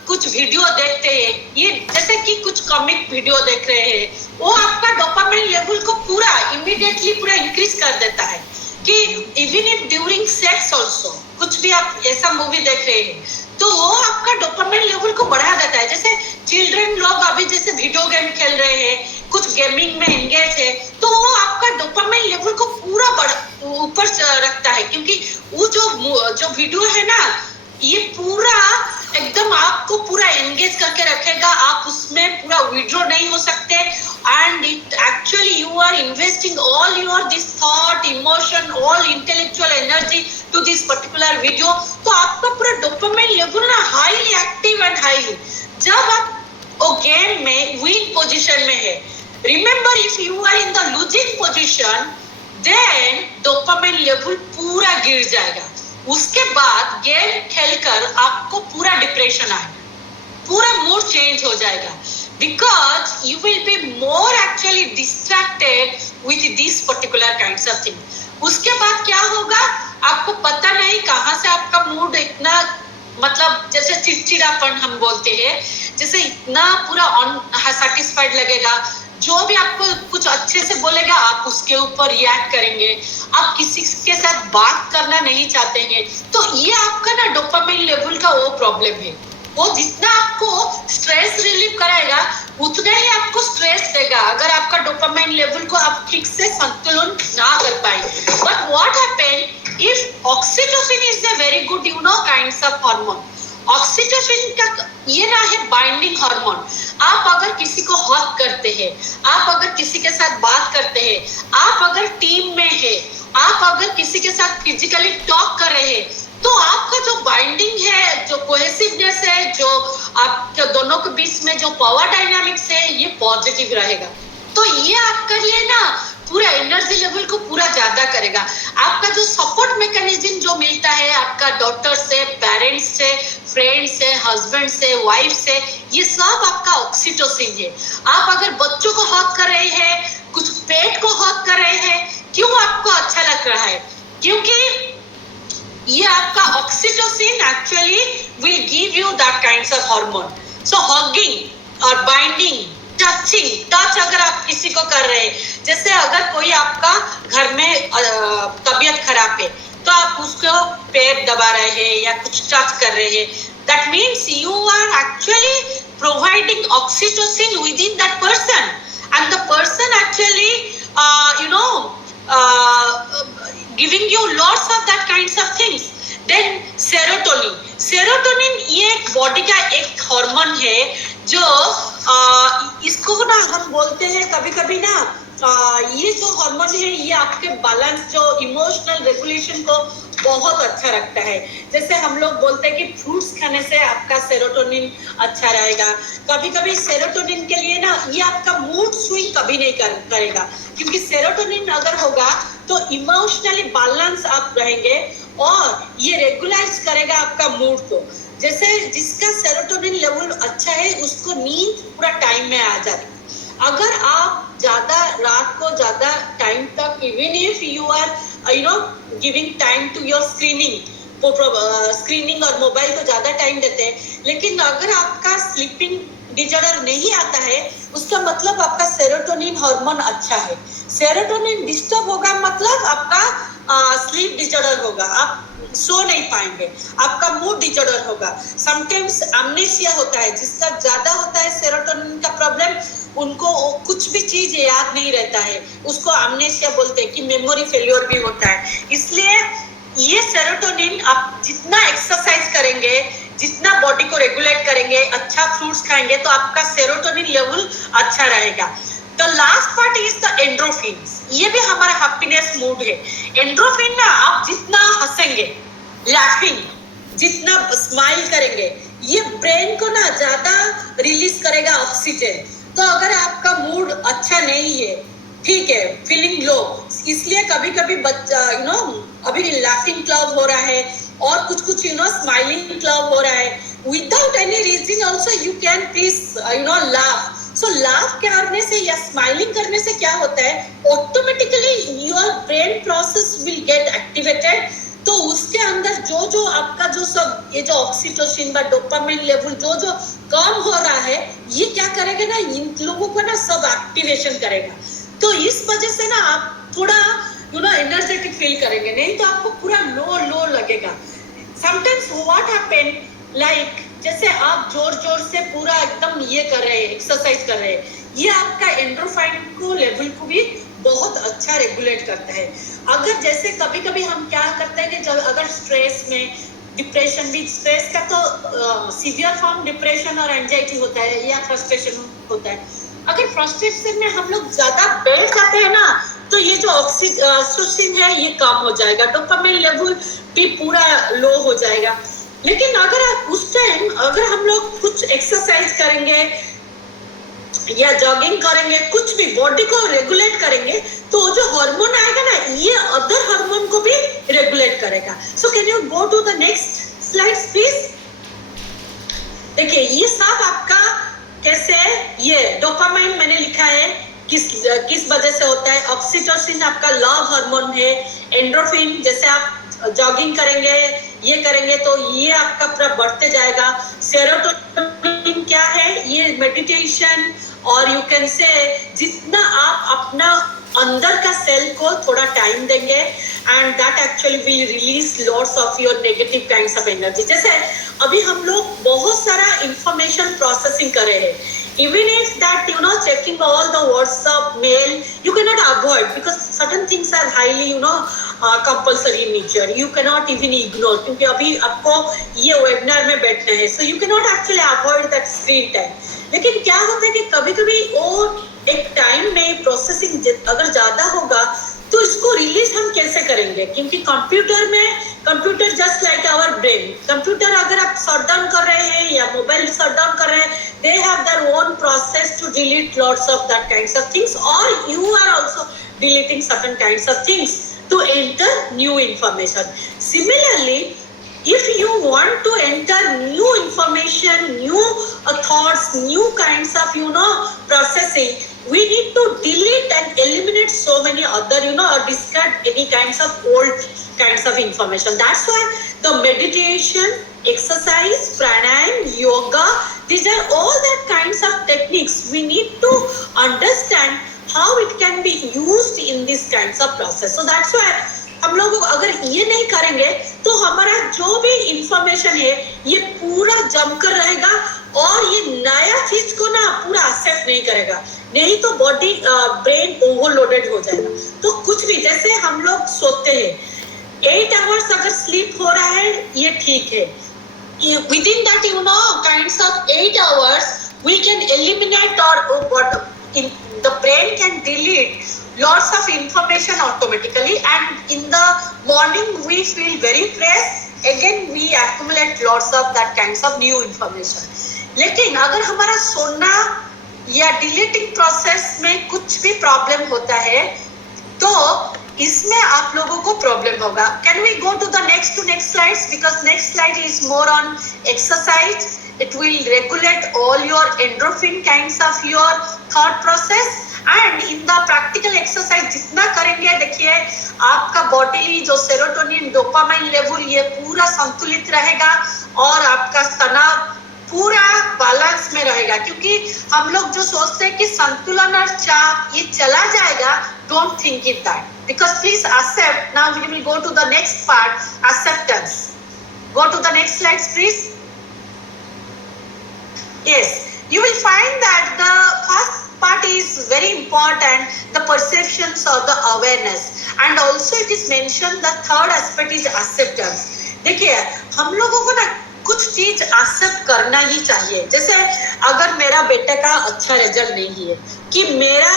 कुछ वीडियो देखते हैं, ये जैसे कि कुछ कॉमिक वीडियो देख रहे हैं, वो आपका डोपामाइन लेवल को पूरा इमीडिएटली पूरा इंक्रीज कर देता है. कि even if during sex also कुछ भी आप ऐसा मूवी देख रहे हैं तो वो आपका डोपामाइन लेवल को बढ़ा देता है. जैसे चिल्ड्रन लोग अभी जैसे वीडियो गेम खेल रहे हैं, कुछ गेमिंग में एंगेज है, तो वो आपका डोपामाइन लेवल को पूरा ऊपर रखता है. क्योंकि वो जो वीडियो है ना, ये पूरा एकदम आपको पूरा एंगेज करके रखेगा. आप उसमें पूरा विड्रॉ नहीं हो सकते and it actually you are investing all your this thought, emotion, all intellectual energy to this particular video. तो आपका पूरा डोपामाइन लेवल ना हाईली एक्टिव एंड हाईली. जब आप वो गेम में विन पोजीशन में है, remember if you are in the losing position then dopamine level पूरा गिर जाएगा. उसके बाद गेम खेलकर आपको पूरा डिप्रेशन आएगा, पूरा मूड चेंज हो जाएगा. Because you will be more actually distracted with these particular kinds of things. उसके बाद क्या होगा आपको पता नहीं कहाँ से आपका मूड इतना मतलब जैसे चिड़चिड़ापन हम बोलते हैं, जैसे इतना पूरा अनसैटिस्फाइड लगेगा. जो भी आपको कुछ अच्छे से बोलेगा आप उसके ऊपर रिएक्ट करेंगे, आप किसी के साथ बात करना नहीं चाहते हैं. तो ये आपका ना डोपामाइन लेवल का वो प्रॉब्लम है. वो जितना आपको स्ट्रेस रिलीव कराएगा उतना ही आपको स्ट्रेस देगा अगर आपका डोपामाइन लेवल को आप ठीक से संतुलन ना कर पाए. But what happen if oxytocin is a very good kinds of hormone. Oxytocin का ये ना है बाइंडिंग हार्मोन. आप अगर किसी को हग करते हैं, आप अगर किसी के साथ बात करते हैं, आप अगर टीम में है, आप अगर किसी के साथ फिजिकली टॉक कर रहे हैं, तो आपका जो बाइंडिंग है, जो कोहेसिवनेस है, जो आपके दोनों के बीच में जो पावर डायनामिक्स है, ये पॉजिटिव रहेगा. तो ये आपके लिए ना पूरा एनर्जी लेवल को पूरा ज्यादा करेगा. आपका जो सपोर्ट मैकेनिज्म जो मिलता है आपका डॉटर से, पेरेंट्स से, फ्रेंड से, हस्बैंड से, वाइफ से, ये सब आपका ऑक्सीटोसिन है. आप अगर बच्चों को हग कर रहे हैं, कुछ पेट को हग कर रहे हैं, क्यों आपको अच्छा लग रहा है? क्योंकि ये आपका oxytocin actually will give you that kinds of hormone. So hugging और बाइंडिंग, टचिंग, टच अगर आप किसी को कर रहे हैं, जैसे अगर कोई आपका घर में तबीयत खराब है तो आप उसको पैर दबा रहे हैं या कुछ टच कर रहे हैं, that means you are actually providing oxytocin with in that person and the person actually giving you lots of that kinds of things. Then serotonin ये एक बॉडी का एक हार्मोन है जो इसको ना हम बोलते हैं कभी कभी ना ये जो हार्मोन है ये आपके बैलेंस जो इमोशनल रेगुलेशन को बहुत अच्छा रखता है. जैसे हम लोग बोलते हैं कि फ्रूट्स खाने से आपका सेरोटोनिन अच्छा रहेगा. कभी कभी सेरोटोनिन के लिए ना ये आपका मूड स्विंग कभी नहीं करेगा, क्योंकि सेरोटोनिन अगर होगा तो इमोशनली बैलेंस आप रहेंगे और ये रेगुलाइज करेगा आपका मूड को. जैसे जिसका सेरोटोनिन लेवल अच्छा है उसको नींद पूरा टाइम में आ जाती है. अगर आप ज्यादा रात को ज्यादा टाइम तक even if you are giving time to your screening, screening और मोबाइल को ज्यादा टाइम देते हैं, लेकिन अगर आपका स्लीपिंग डिजॉर्डर नहीं आता है, उसका मतलब आपका सेरोटोनिन हार्मोन अच्छा है। सेरोटोनिन डिस्टर्ब होगा मतलब आपका स्लीप डिजॉर्डर होगा, आप सो नहीं पाएंगे, आपका मूड डिजॉर्डर होगा। समटाइम्स अमनेशिया होता है, जिसका ज्यादा होता है सेरोटोनिन का प्रॉब्लम, उनको कुछ भी चीज याद नहीं रहता है, उसको अमनेशिया बोलते हैं, कि मेमोरी फेलियर भी होता है। इसलिए ये सेरोटोनिन आप जितना एक्सरसाइज करेंगे, जितना बॉडी को रेगुलेट करेंगे, अच्छा फ्रूट्स खाएंगे, तो आपका सेरोटोनिन लेवल अच्छा रहेगा। The last part is the endorphin. ये भी हमारा हैप्पीनेस मूड है। एंड्रोफिन ना, आप जितना हंसेंगे, लाफिंग, जितना स्माइल करेंगे, ये ब्रेन को ना ज्यादा रिलीज करेगा ऑक्सीजन। तो अगर आपका मूड अच्छा नहीं है, ठीक है, फीलिंग लो, इसलिए कभी कभी बच्चा अभी लाफिंग क्लब हो रहा है और कुछ कुछ स्माइलिंग क्लब हो रहा है, without any reason also you can please laugh. So laugh करने से या स्माइलिंग करने से क्या होता है, automatically your brain process will get activated. तो उसके अंदर जो जो आपका जो सब ये जो ऑक्सीटोसिन व डोपामिन लेवल जो जो कम हो रहा है, ये क्या करेगा ना, इन लोगों को ना सब एक्टिवेशन करेगा। तो इस वजह से ना आप थोड़ा एनर्जेटिक फील करेंगे, नहीं तो आपको पूरा लो लो लगेगा। समटाइम्स व्हाट हैपन, लाइक जैसे आप जोर जोर से पूरा एकदम ये कर रहे हैं, एक्सरसाइज कर रहे हैं, ये आपका एंड्रोफाइन को लेवल को भी बहुत अच्छा रेगुलेट करता है। अगर जैसे कभी कभी हम क्या करते हैं कि जब अगर स्ट्रेस में, डिप्रेशन भी, स्ट्रेस का तो सीवियर फॉर्म डिप्रेशन और एंजाइटी होता है या फ्रस्ट्रेशन होता है। अगर फ्रस्ट्रेशन में हम लोग ज्यादा बैठ जाते हैं ना, तो ये जो ऑक्सीटोसिन है ये कम हो जाएगा, डोपामिन लेवल भी पूरा लो हो जाएगा। लेकिन अगर आप उस टाइम अगर हम लोग कुछ एक्सरसाइज करेंगे या जॉगिंग करेंगे, कुछ भी बॉडी को रेगुलेट करेंगे, तो जो हार्मोन आएगा ना, ये अदर हार्मोन को भी रेगुलेट करेगा। So can you go to the next slides please. देखिए ये सब आपका कैसे है, ये डोपामाइन मैंने लिखा है किस वजह से होता है, ऑक्सीटोसिन आपका लव हार्मोन है, एंड्रोफिन जैसे आप जॉगिंग करेंगे, ये करेंगे तो ये आपका पूरा बढ़ते जाएगा। सेरोटोनिन क्या है, ये मेडिटेशन और यू कैन से जितना आप अपना अंदर का सेल को थोड़ा टाइम देंगे, and that actually will release lots of your negative kinds of energy. जैसे अभी हम लोग बहुत सारा इंफॉर्मेशन प्रोसेसिंग कर रहे हैं, even if that checking all the WhatsApp mail you cannot avoid, because certain things are highly compulsory in nature, you cannot even ignore, क्योंकि अभी आपको ये वेबिनार में बैठना है, so you cannot actually avoid that screen time। लेकिन क्या होता है कि कभी कभी वो एक टाइम में प्रोसेसिंग अगर ज्यादा होगा तो इसको रिलीज हम कैसे करेंगे, क्योंकि computer just like our brain, computer अगर आप शट डाउन कर रहे हैं या मोबाइल शट डाउन कर रहे हैं, they have their own process to delete lots of that kinds of things, or you are also deleting certain kinds of things to enter new information. Similarly, if you want to enter new information, new thoughts, new kinds of processing, we need to delete and eliminate so many other or discard any kinds of old kinds of information. That's why the meditation, exercise, pranayam, yoga, these are all that kinds of techniques we need to understand how it can be used in these kinds of process. So that's why हम लोग अगर ये नहीं करेंगे तो हमारा जो भी इंफॉर्मेशन है ये पूरा जमकर रहेगा और ये नया चीज को ना पूरा एक्सेप्ट नहीं करेगा, नहीं तो बॉडी ब्रेन ओवरलोडेड हो जाएगा। तो कुछ भी जैसे हम लोग सोते हैं 8 आवर्स अगर स्लीप हो रहा है ये ठीक है, within that kinds of 8 hours we can eliminate or what in the brain can delete lots of information automatically, and in the morning we feel very fresh, again we accumulate lots of that kinds of new information। लेकिन अगर हमारा सोना या डिलीटिंग प्रोसेस में कुछ भी प्रॉब्लम होता है तो इसमें आप लोगों को प्रॉब्लम होगा। Can we go to the next slides, because next slide is more on exercise It will regulate all your endorphin kinds of your thought process. And in the practical exercise जितना करेंगे, देखिए आपका बॉडी जो सेरोटोनिन डोपामाइन लेवल ये पूरा संतुलित रहेगा और आपका तनाव पूरा बैलेंस में रहेगा। क्योंकि हम लोग जो सोचते हैं कि संतुलन और चाप ये चला जाएगा, don't think it that, because please accept. Now we will go to the next part, acceptance. Go to the next slide please. Yes, you will find that the first part is very important, the perceptions or the awareness, and also it is mentioned the third aspect is acceptance। देखिए हम लोगों को ना कुछ चीज एक्सेप्ट करना ही चाहिए। जैसे अगर मेरा बेटे का अच्छा रिजल्ट नहीं है, कि मेरा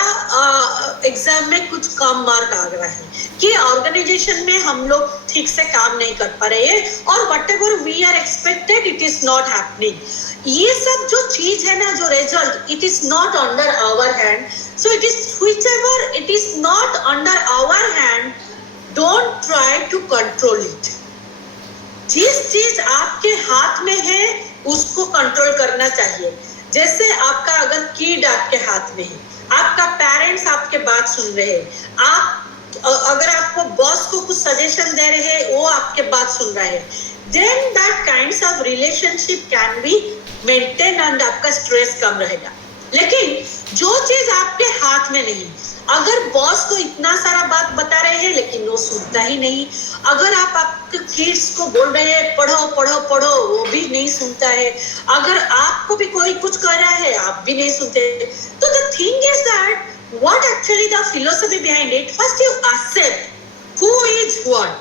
एग्जाम में कुछ कम मार्क आ रहा है, कि ऑर्गेनाइजेशन में हम लोग ठीक से काम नहीं कर पा रहे हैं, और whatever we are expected it is not happening, ये सब जो चीज है ना, जो result, it is not under our hand. So it is whichever it is not under our hand, don't try to control it. जिस चीज आपके हाथ में है उसको कंट्रोल करना चाहिए। जैसे आपका अगर किड आपके हाथ में है, आपका पेरेंट्स आपके बात सुन रहे हैं, आप अगर आपको बॉस को कुछ सजेशन दे रहे हैं, वो आपके बात सुन रहे हैं, then that kinds of relationship can be maintained and आपका स्ट्रेस कम रहेगा। लेकिन जो चीज आपके हाथ में नहीं, अगर बॉस को इतना सारा बात बता रहे हैं लेकिन वो सुनता ही नहीं, अगर आप आपके किड्स को बोल रहे हैं पढ़ो पढ़ो पढ़ो, वो भी नहीं सुनता है, अगर आपको भी कोई कुछ कह रहा है आप भी नहीं सुनते, तो the thing is that what actually the philosophy behind it, first you accept who is what,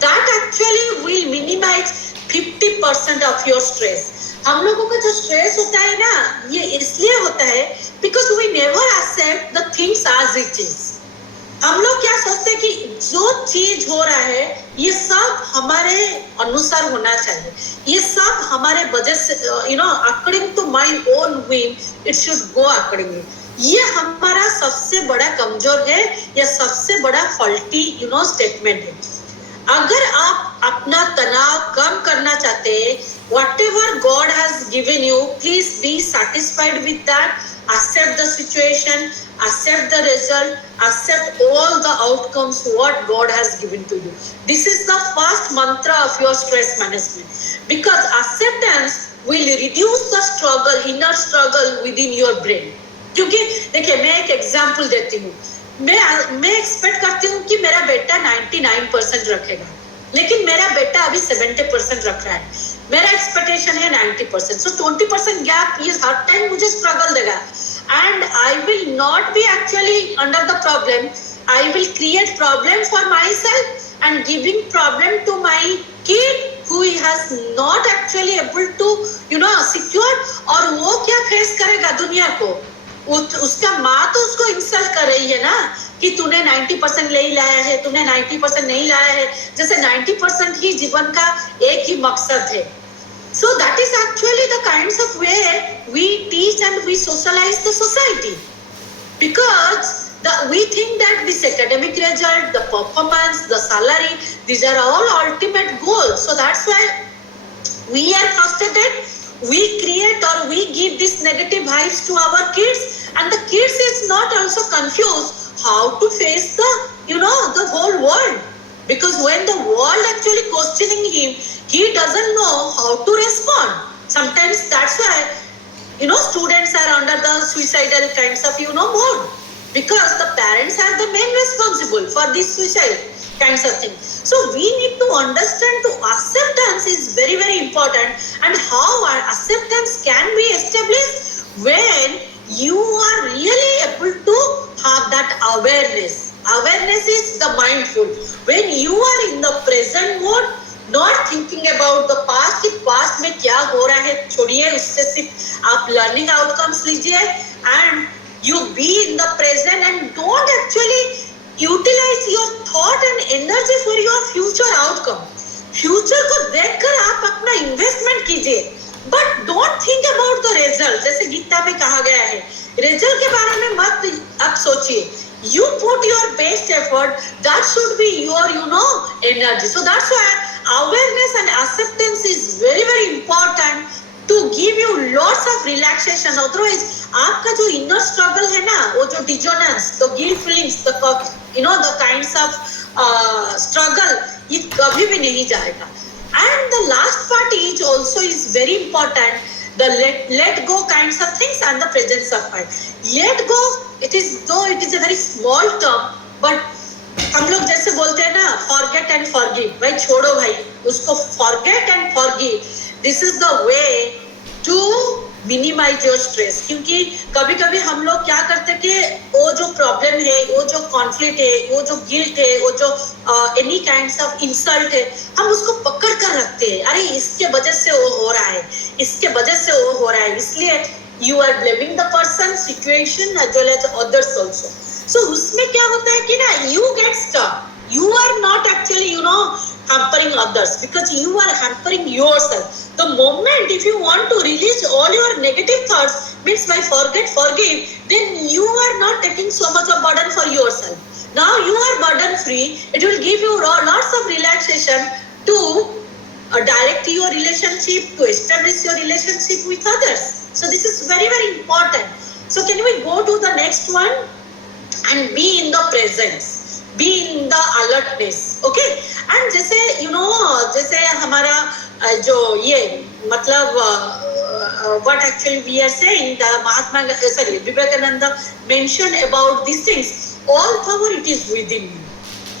that actually will minimize 50% of your stress। हम लोगों का जो स्ट्रेस होता है ना, ये इसलिए होता है because we never accept the things as it is. हम लोग क्या सोचते हैं कि जो चीज हो रहा है ये सब हमारे अनुसार होना चाहिए, ये सब हमारे बजट से, according to my own will it should go accordingly. ये हमारा सबसे बड़ा कमजोर है या सबसे बड़ा फॉल्टी स्टेटमेंट है। अगर आप अपना तनाव कम करना चाहते हैं, whatever God has given you, please be satisfied with that, accept the situation, accept the result, accept all the outcomes what God has given to you. This is the first mantra of your stress management, because acceptance will reduce the struggle, inner struggle within your brain। क्योंकि देखिए मैं एक एग्जाम्पल देती हूँ, मैं एक्सपेक्ट करती हूँ कि मेरा बेटा 99% रखेगा, लेकिन मेरा बेटा अभी 70% रख रहा है, मेरा एक्सपेक्टेशन है 90%, सो 20% गैप ये हर टाइम मुझे स्ट्रगल देगा, and I will not be actually under the problem, I will create problem for myself and giving problem to my kid who has not actually able to secure। और वो क्या फेस करेगा दुनिया को, उसका माँ तो उसको इंसल्ट कर रही है ना कि तूने 90% ले लाया है, तूने 90% नहीं लाया है, जैसे 90% ही जीवन का एक ही मकसद है। So that is actually the kinds of way we teach and we socialize the society, because we think that this academic result, the performance, the salary, these are all ultimate goals। So that's why we are frustrated, we create or we give this negative vibes to our kids, and the kids is not also confused how to face the whole world, because when the world actually questioning him, he doesn't know how to respond। Sometimes that's why students are under the suicidal kinds of mode, because the parents are the main responsible for this suicide kinds of thing। So we need to understand to acceptance is very very important, and how our acceptance can be established when you are really able to have that awareness। Awareness is the mindful, when you are in the present mode, not thinking about the past कि past में क्या हो रहा है छोड़िए, उससे सिर्फ आप learning outcomes लीजिए, and you be in the present and don't actually utilize your thought and energy for your future outcome। Future को देखकर आप अपना इन्वेस्टमेंट कीजिए, but don't think about the result. जैसे गीता में कहा गया है, रिजल्ट के बारे में मत आप सोचिए, you put your best effort, that should be your energy। So that's why awareness and acceptance is very very important to give you lots of relaxation. Otherwise आपका जो inner struggle है ना, वो जो dissonance, the guilt feelings, the the kinds of struggle, ये कभी भी नहीं जाएगा. And the last part is also is very important, the let go kinds of things and the presence of mind. Let go, it is though it is a very small term, but हम लोग जैसे बोलते हैं ना, forget and forgive. भाई छोड़ो भाई, उसको forget and forgive. This is the way to minimize your stress. क्योंकि कभी कभी हम लोग क्या करते हैं कि वो जो प्रॉब्लम है, वो जो कॉन्फ्लिक्ट है, वो जो गिल्ट है, वो जो एनी काइंड्स ऑफ इंसल्ट है, हम उसको पकड़ कर रखते हैं. अरे इसके वजह से वो हो रहा है, इसके वजह से वो हो रहा है, इसलिए you are blaming the person, situation as well as others also. So उसमें क्या होता है कि ना, you get stuck. You are not actually hampering others, because you are hampering yourself. The moment if you want to release all your negative thoughts, means by forget, forgive, then you are not taking so much of burden for yourself. Now you are burden free. It will give you lots of relaxation to direct your relationship, to establish your relationship with others. So this is very, very important. So can we go to the next one? And be in the presence, be in the alertness. Okay. And जैसे जैसे हमारा जो ये मतलब what actually we are saying, the Vivekananda mentioned about these things. All power it is within you.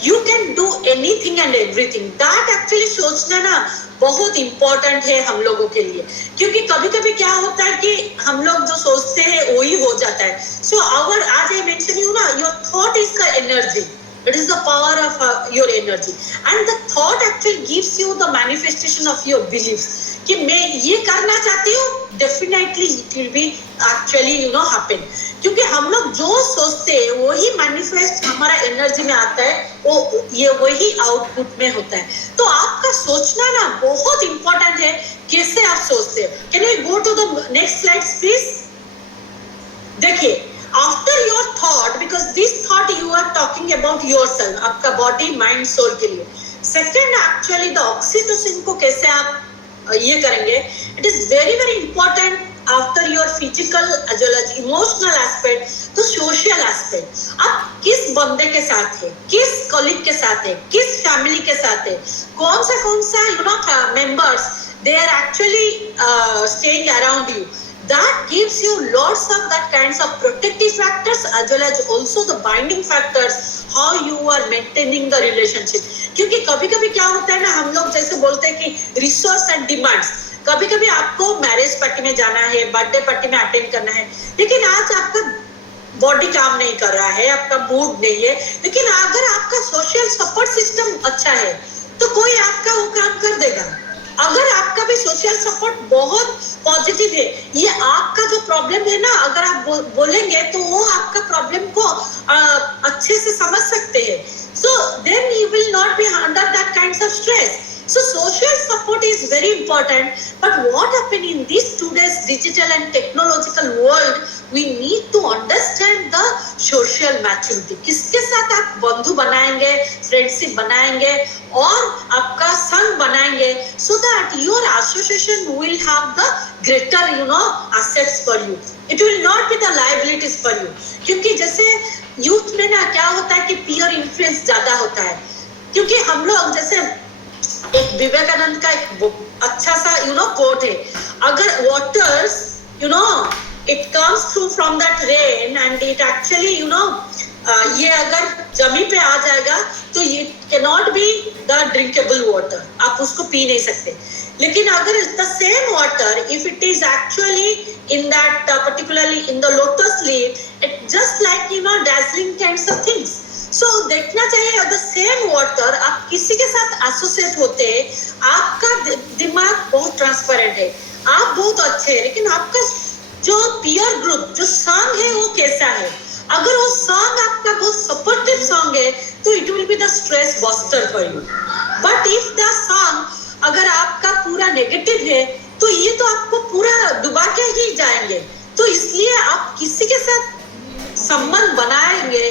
You can do anything and everything. That actually सोचना ना बहुत इम्पोर्टेंट है हम लोगों के लिए, क्योंकि कभी कभी क्या होता है कि हम लोग जो सोचते हैं वही हो जाता है. सो आवर आज आई मेंशन यू ना, your thought is the energy. It is the power of your energy, and the thought actually gives you the manifestation of your beliefs. कि मैं ये करना चाहती हूँ, definitely it will be actually happen. क्योंकि हम लोग जो सोचते हैं वही manifest हमारा एनर्जी में आता है, वो ये वही आउटपुट में होता है. तो आपका सोचना ना बहुत इंपॉर्टेंट है, कैसे आप सोचते हैं. Can we go to the next slide please? देखिए, after your thought, because this thought you are talking about yourself, आपका body, mind, soul के लिए. Second, actually the oxytocin को कैसे आप ये करेंगे, it is very, very important after your physical as well as emotional aspect, तो social aspect. आप किस बंदे के साथ है, किस colleague के साथ है, किस family के साथ है, कौन सा members they are actually staying around you. That gives you lots of that kinds of protective factors as well as also the binding factors, how you are maintaining the relationship. क्योंकि कभी कभी क्या होता है ना, हम लोग जैसे बोलते हैं कि रिसोर्स एंड डिमांड्स. कभी कभी आपको मैरिज पार्टी में जाना है, बर्थडे पार्टी में अटेंड करना है, लेकिन आज आपका बॉडी काम नहीं कर रहा है, आपका मूड नहीं है. लेकिन अगर आपका सोशल सपोर्ट सिस्टम अच्छा है तो कोई आपका वो काम कर देगा. अगर आपका भी सोशल सपोर्ट बहुत पॉजिटिव है, ये आपका जो प्रॉब्लम है ना, अगर आप बोलेंगे तो वो आपका प्रॉब्लम को अच्छे से समझ सकते हैं. So then you will not be under that kinds of stress. So social support is very important. But what happened in this today's digital and technological world, we need to understand the social maturity. किसके साथ आप बंधु बनाएंगे, फ्रेंडशिप बनाएंगे और आपका संग बनाएंगे, so that your association will have the greater assets for you. It will not be the liabilities for you. क्योंकि जैसे यूथ में ना क्या होता है कि पीयर इन्फ्लुएंस ज्यादा होता है. क्योंकि हम लोग जैसे एक विवेकानंद का एक अच्छा सा कोट है, अगर waters it comes through from that rain and it actually ये अगर जमीन पे आ जाएगा तो ये cannot be the drinkable water, आप उसको पी नहीं सकते. लेकिन अगर the same water, if it is actually in that particularly in the lotus leaf, it just like dazzling kinds of things. So देखना चाहिए the same water, आप किसी के साथ एसोसिएट होते हैं, आपका दिमाग बहुत ट्रांसपेरेंट है, आप बहुत अच्छे हैं, लेकिन आपका जो पीयर ग्रुप, जो संग है वो कैसा है. अगर वो संग आपका बहुत सपोर्टिव संग है तो it will be the stress buster for you. But if the संग अगर आपका पूरा नेगेटिव है तो ये तो आपको पूरा डुबा के ही जाएंगे. तो इसलिए आप किसी के साथ संबंध बनाएंगे,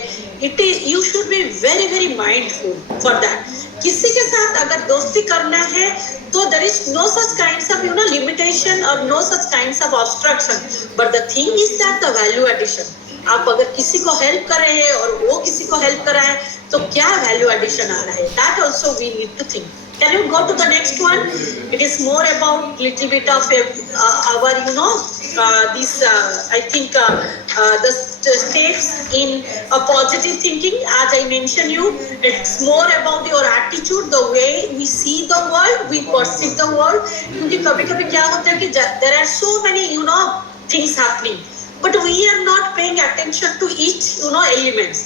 it is you should be very very mindful for that. किसी के साथ अगर दोस्ती करना है तो there is no such kinds of limitation और no such kinds of obstruction, but the thing is that the value addition. आप अगर किसी को हेल्प कर रहे हैं और वो किसी को हेल्प कर रहा है तो क्या वैल्यू एडिशन आ रहा है, that also we need to think. Can you go to the next one? It is more about little bit of our, this, I think, the steps in a positive thinking. As I mentioned you, it's more about your attitude, the way we see the world, we perceive the world. क्योंकि कभी-कभी क्या होता है कि there are so many, things happening. But we are not paying attention to each, elements.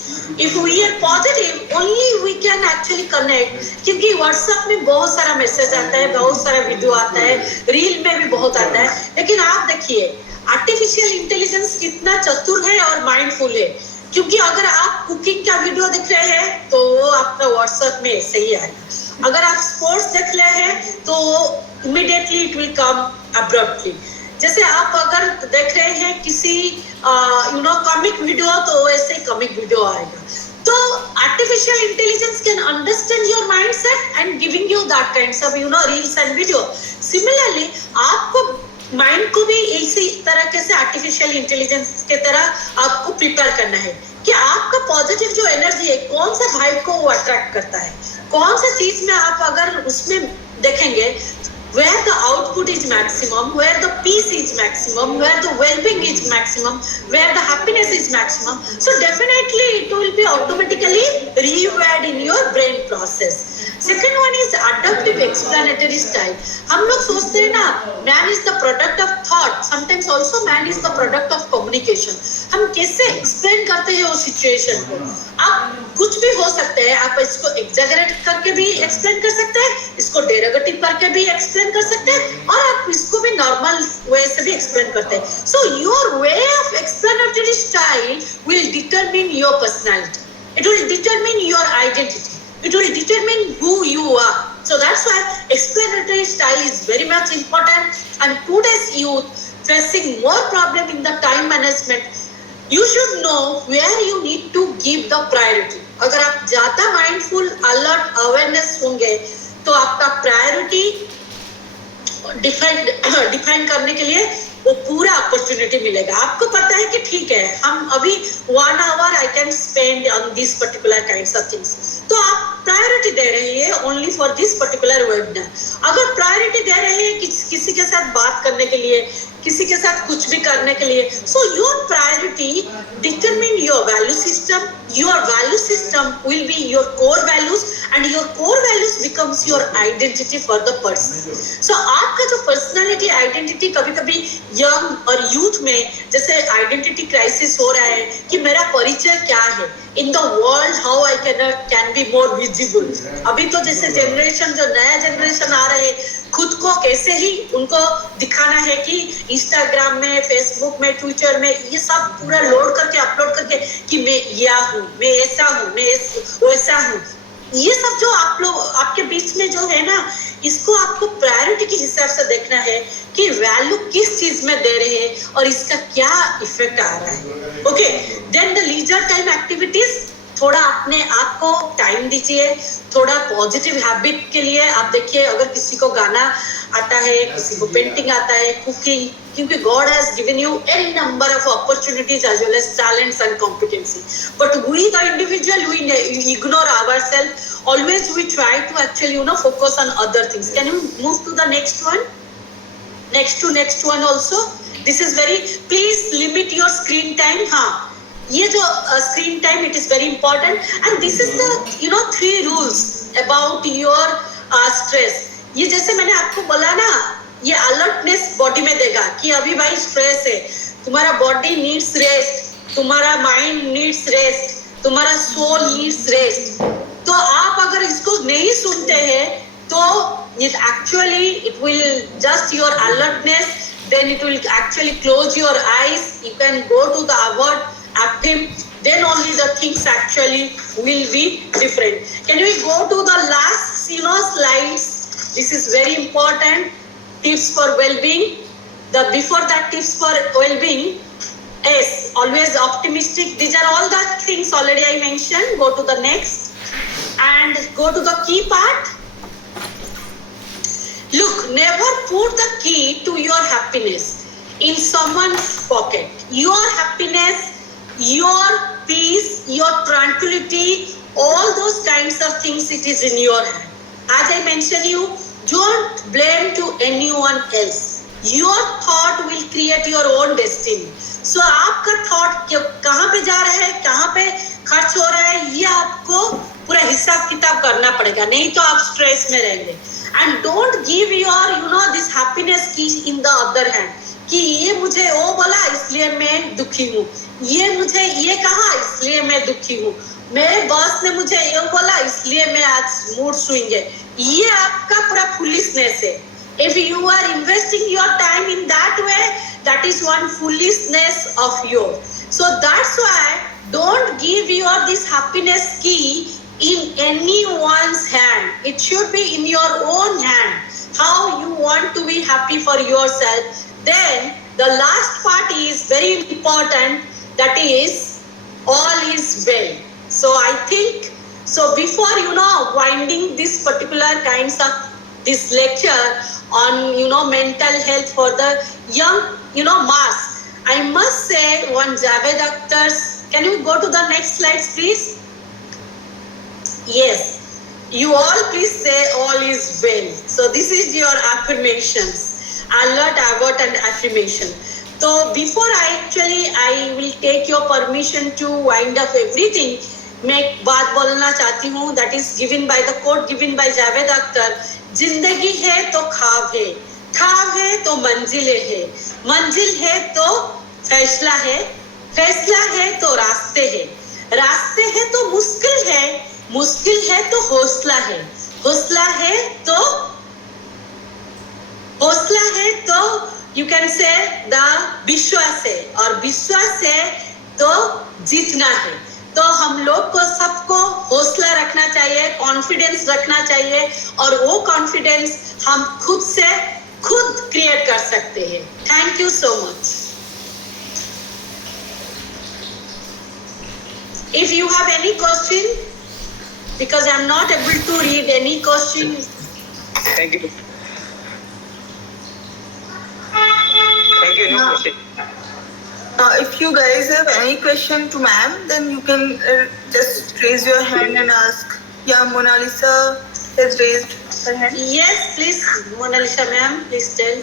If we are positive, only we can actually connect. क्योंकि WhatsApp में बहुत सारा मैसेज आता है, बहुत सारा वीडियो आता है, रील में भी बहुत आता है. लेकिन आप देखिए आर्टिफिशियल इंटेलिजेंस कितना चतुर है और माइंडफुल है. क्योंकि अगर आप कुकिंग का वीडियो देख रहे हैं तो वो आपका WhatsApp में ऐसे ही आएगा. अगर आप स्पोर्ट्स देख रहे हैं तो immediately it will come abruptly. जैसे आप अगर देख रहे हैं किसी कॉमिक वीडियो तो वैसे ही कॉमिक वीडियो आएगा. तो artificial intelligence can understand your mindset and giving you that kinds of reels and video. Similarly आपको माइंड को भी इसी तरह से आर्टिफिशियल इंटेलिजेंस के तरह आपको प्रिपेयर करना है कि आपका पॉजिटिव जो एनर्जी है कौन सा वाइब को वो अट्रैक्ट करता है, कौन सा चीज में आप अगर उसमें देखेंगे where the output is maximum, where the peace is maximum, where the well-being is maximum, where the happiness is maximum. So definitely it will be automatically rewired in your brain process. Second one is adaptive explanatory style. हम लोग सोचते हैं ना man is the product of thought, sometimes also man is the product of communication. हम कैसे एक्सप्लेन करते हैं उस सिचुएशन को. आप कुछ भी हो सकते हैं, आप इसको एग्जैगरेट करके भी एक्सप्लेन कर सकते हैं, इसको डेरोगेटिव करके भी एक्सप्लेन कर सकते हैं और आप इसको भी नॉर्मल वे से भी एक्सप्लेन करते हैं. So your way of explanatory style will determine your personality, it will determine your identity, it will determine who you are. So that's why explanatory style is very much important. And today's youth facing more problem in the time management, you should know where you need to give the priority. अगर आप ज़्यादा mindful, alert, awareness होंगे तो आपका priority डिफाइन करने के लिए वो पूरा अपॉर्चुनिटी मिलेगा. आपको पता है कि ठीक है हम अभी 1 hour I can spend on this particular kinds of things, तो आप प्रायोरिटी दे रहे हैं only for this particular webinar. अगर प्रायोरिटी दे रहे हैं किसी के साथ बात करने के लिए, किसी के साथ कुछ भी करने के लिए, so your priority determine your value system. Your value system will be your core values and your core values becomes your identity for the person. So आपका जो पर्सनालिटी आइडेंटिटी कभी कभी यंग और यूथ में जैसे आइडेंटिटी क्राइसिस हो रहा है कि मेरा परिचय क्या है in the world, how I can be more visible. अभी तो जैसे जनरेशन जो नया जनरेशन आ रहे हैं खुद को कैसे ही उनको दिखाना है कि इंस्टाग्राम में, फेसबुक में, ट्विटर में ये सब पूरा लोड करके अपलोड करके कि मैं यह हूँ, मैं ऐसा हूँ, मैं वैसा हूँ. ये सब जो आप लोग आपके बीच में जो है ना, इसको आपको प्रायोरिटी के हिसाब से देखना है कि वैल्यू किस चीज में दे रहे हैं और इसका क्या इफेक्ट आ रहा है. Okay, then the leisure time activities, थोड़ा अपने आप को टाइम दीजिए, थोड़ा पॉजिटिव हैबिट के लिए. आप देखिए अगर किसी को गाना आता है, किसी को पेंटिंग आता है, कुकिंग, क्योंकि God has given you any number of opportunities as well as talents and competency. But we the individual, we ignore ourselves. Always we try to actually focus on other things. Can you move to the next one? Next one also. This is very, please limit your screen time. हाँ, ये जो screen time it is very important and this is the 3 rules about your stress. ये जैसे मैंने आपको बोला ना, ये अलर्टनेस बॉडी में देगा कि अभी भाई स्ट्रेस है, तुम्हारा बॉडी नीड्स रेस्ट, तुम्हारा माइंड नीड्स रेस्ट, तुम्हारा सोल नीड्स रेस्ट. तो आप अगर इसको नहीं सुनते हैं तो it actually it will just your alertness, then it will actually close your eyes, you can go to the avoid app him, then only the things actually will be different. Can we go to the last slides? This is very important. Tips for well-being. The before that tips for well-being, Yes, always optimistic. These are all the things already I mentioned. Go to the next and go to the key part. Look, never put the key to your happiness in someone's pocket. Your happiness, your peace, your tranquility, all those kinds of things, it is in your hand. As I mentioned you, don't blame to anyone else. Your thought will create your own destiny. So आपका थॉट कहाँ पे जा रहा है, कहाँ पे खर्च हो रहा है, ये आपको पूरा हिसाब किताब करना पड़ेगा, नहीं तो आप स्ट्रेस में रहेंगे. And don't give your this happiness key in the other hand कि ये मुझे वो बोला इसलिए मैं दुखी हूँ, ये मुझे ये कहा इसलिए मैं दुखी हूँ, मेरे बॉस ने मुझे ये बोला इसलिए मैं आज मूड स्विंग है. ये आपका पूरा फुलिशनेस है. If you are investing your time in that way, that is one foolishness of yours. So that's why don't give your this happiness key in anyone's hand. It should be in your own hand. How you want to be happy for yourself. Then the last part is very important. That is all is well. So I think so. Before winding this particular kinds of this lecture on mental health for the young mass, I must say one Javed Akhtar's. Can you go to the next slides, please? Yes, you all please say all is well. So this is your affirmations, alert, avert and affirmation. So before I will take your permission to wind up everything, मैं एक बात बोलना चाहती हूँ. That is given by the quote given by Javed Akhtar. जिंदगी है तो ख्वाब है तो मंजिलें है, मंजिल है तो फैसला है तो रास्ते है तो मुश्किल है तो हौसला है तो you can say the विश्वास है, और विश्वास है तो जीतना है. तो हम लोग को सबको हौसला रखना चाहिए, कॉन्फिडेंस रखना चाहिए, और वो कॉन्फिडेंस हम खुद क्रिएट कर सकते हैं. Thank you so much. If you have any question, because I am not able to read any question. Thank you. Thank you. No question. If you guys have any question to ma'am, then you can just raise your hand and ask. Yeah, Mona Lisa has raised her hand. Yes, please, Mona Lisa ma'am, please tell.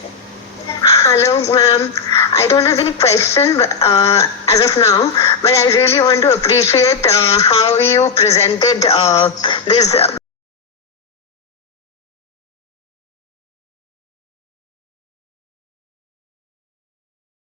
Hello, ma'am. I don't have any question as of now, but I really want to appreciate how you presented this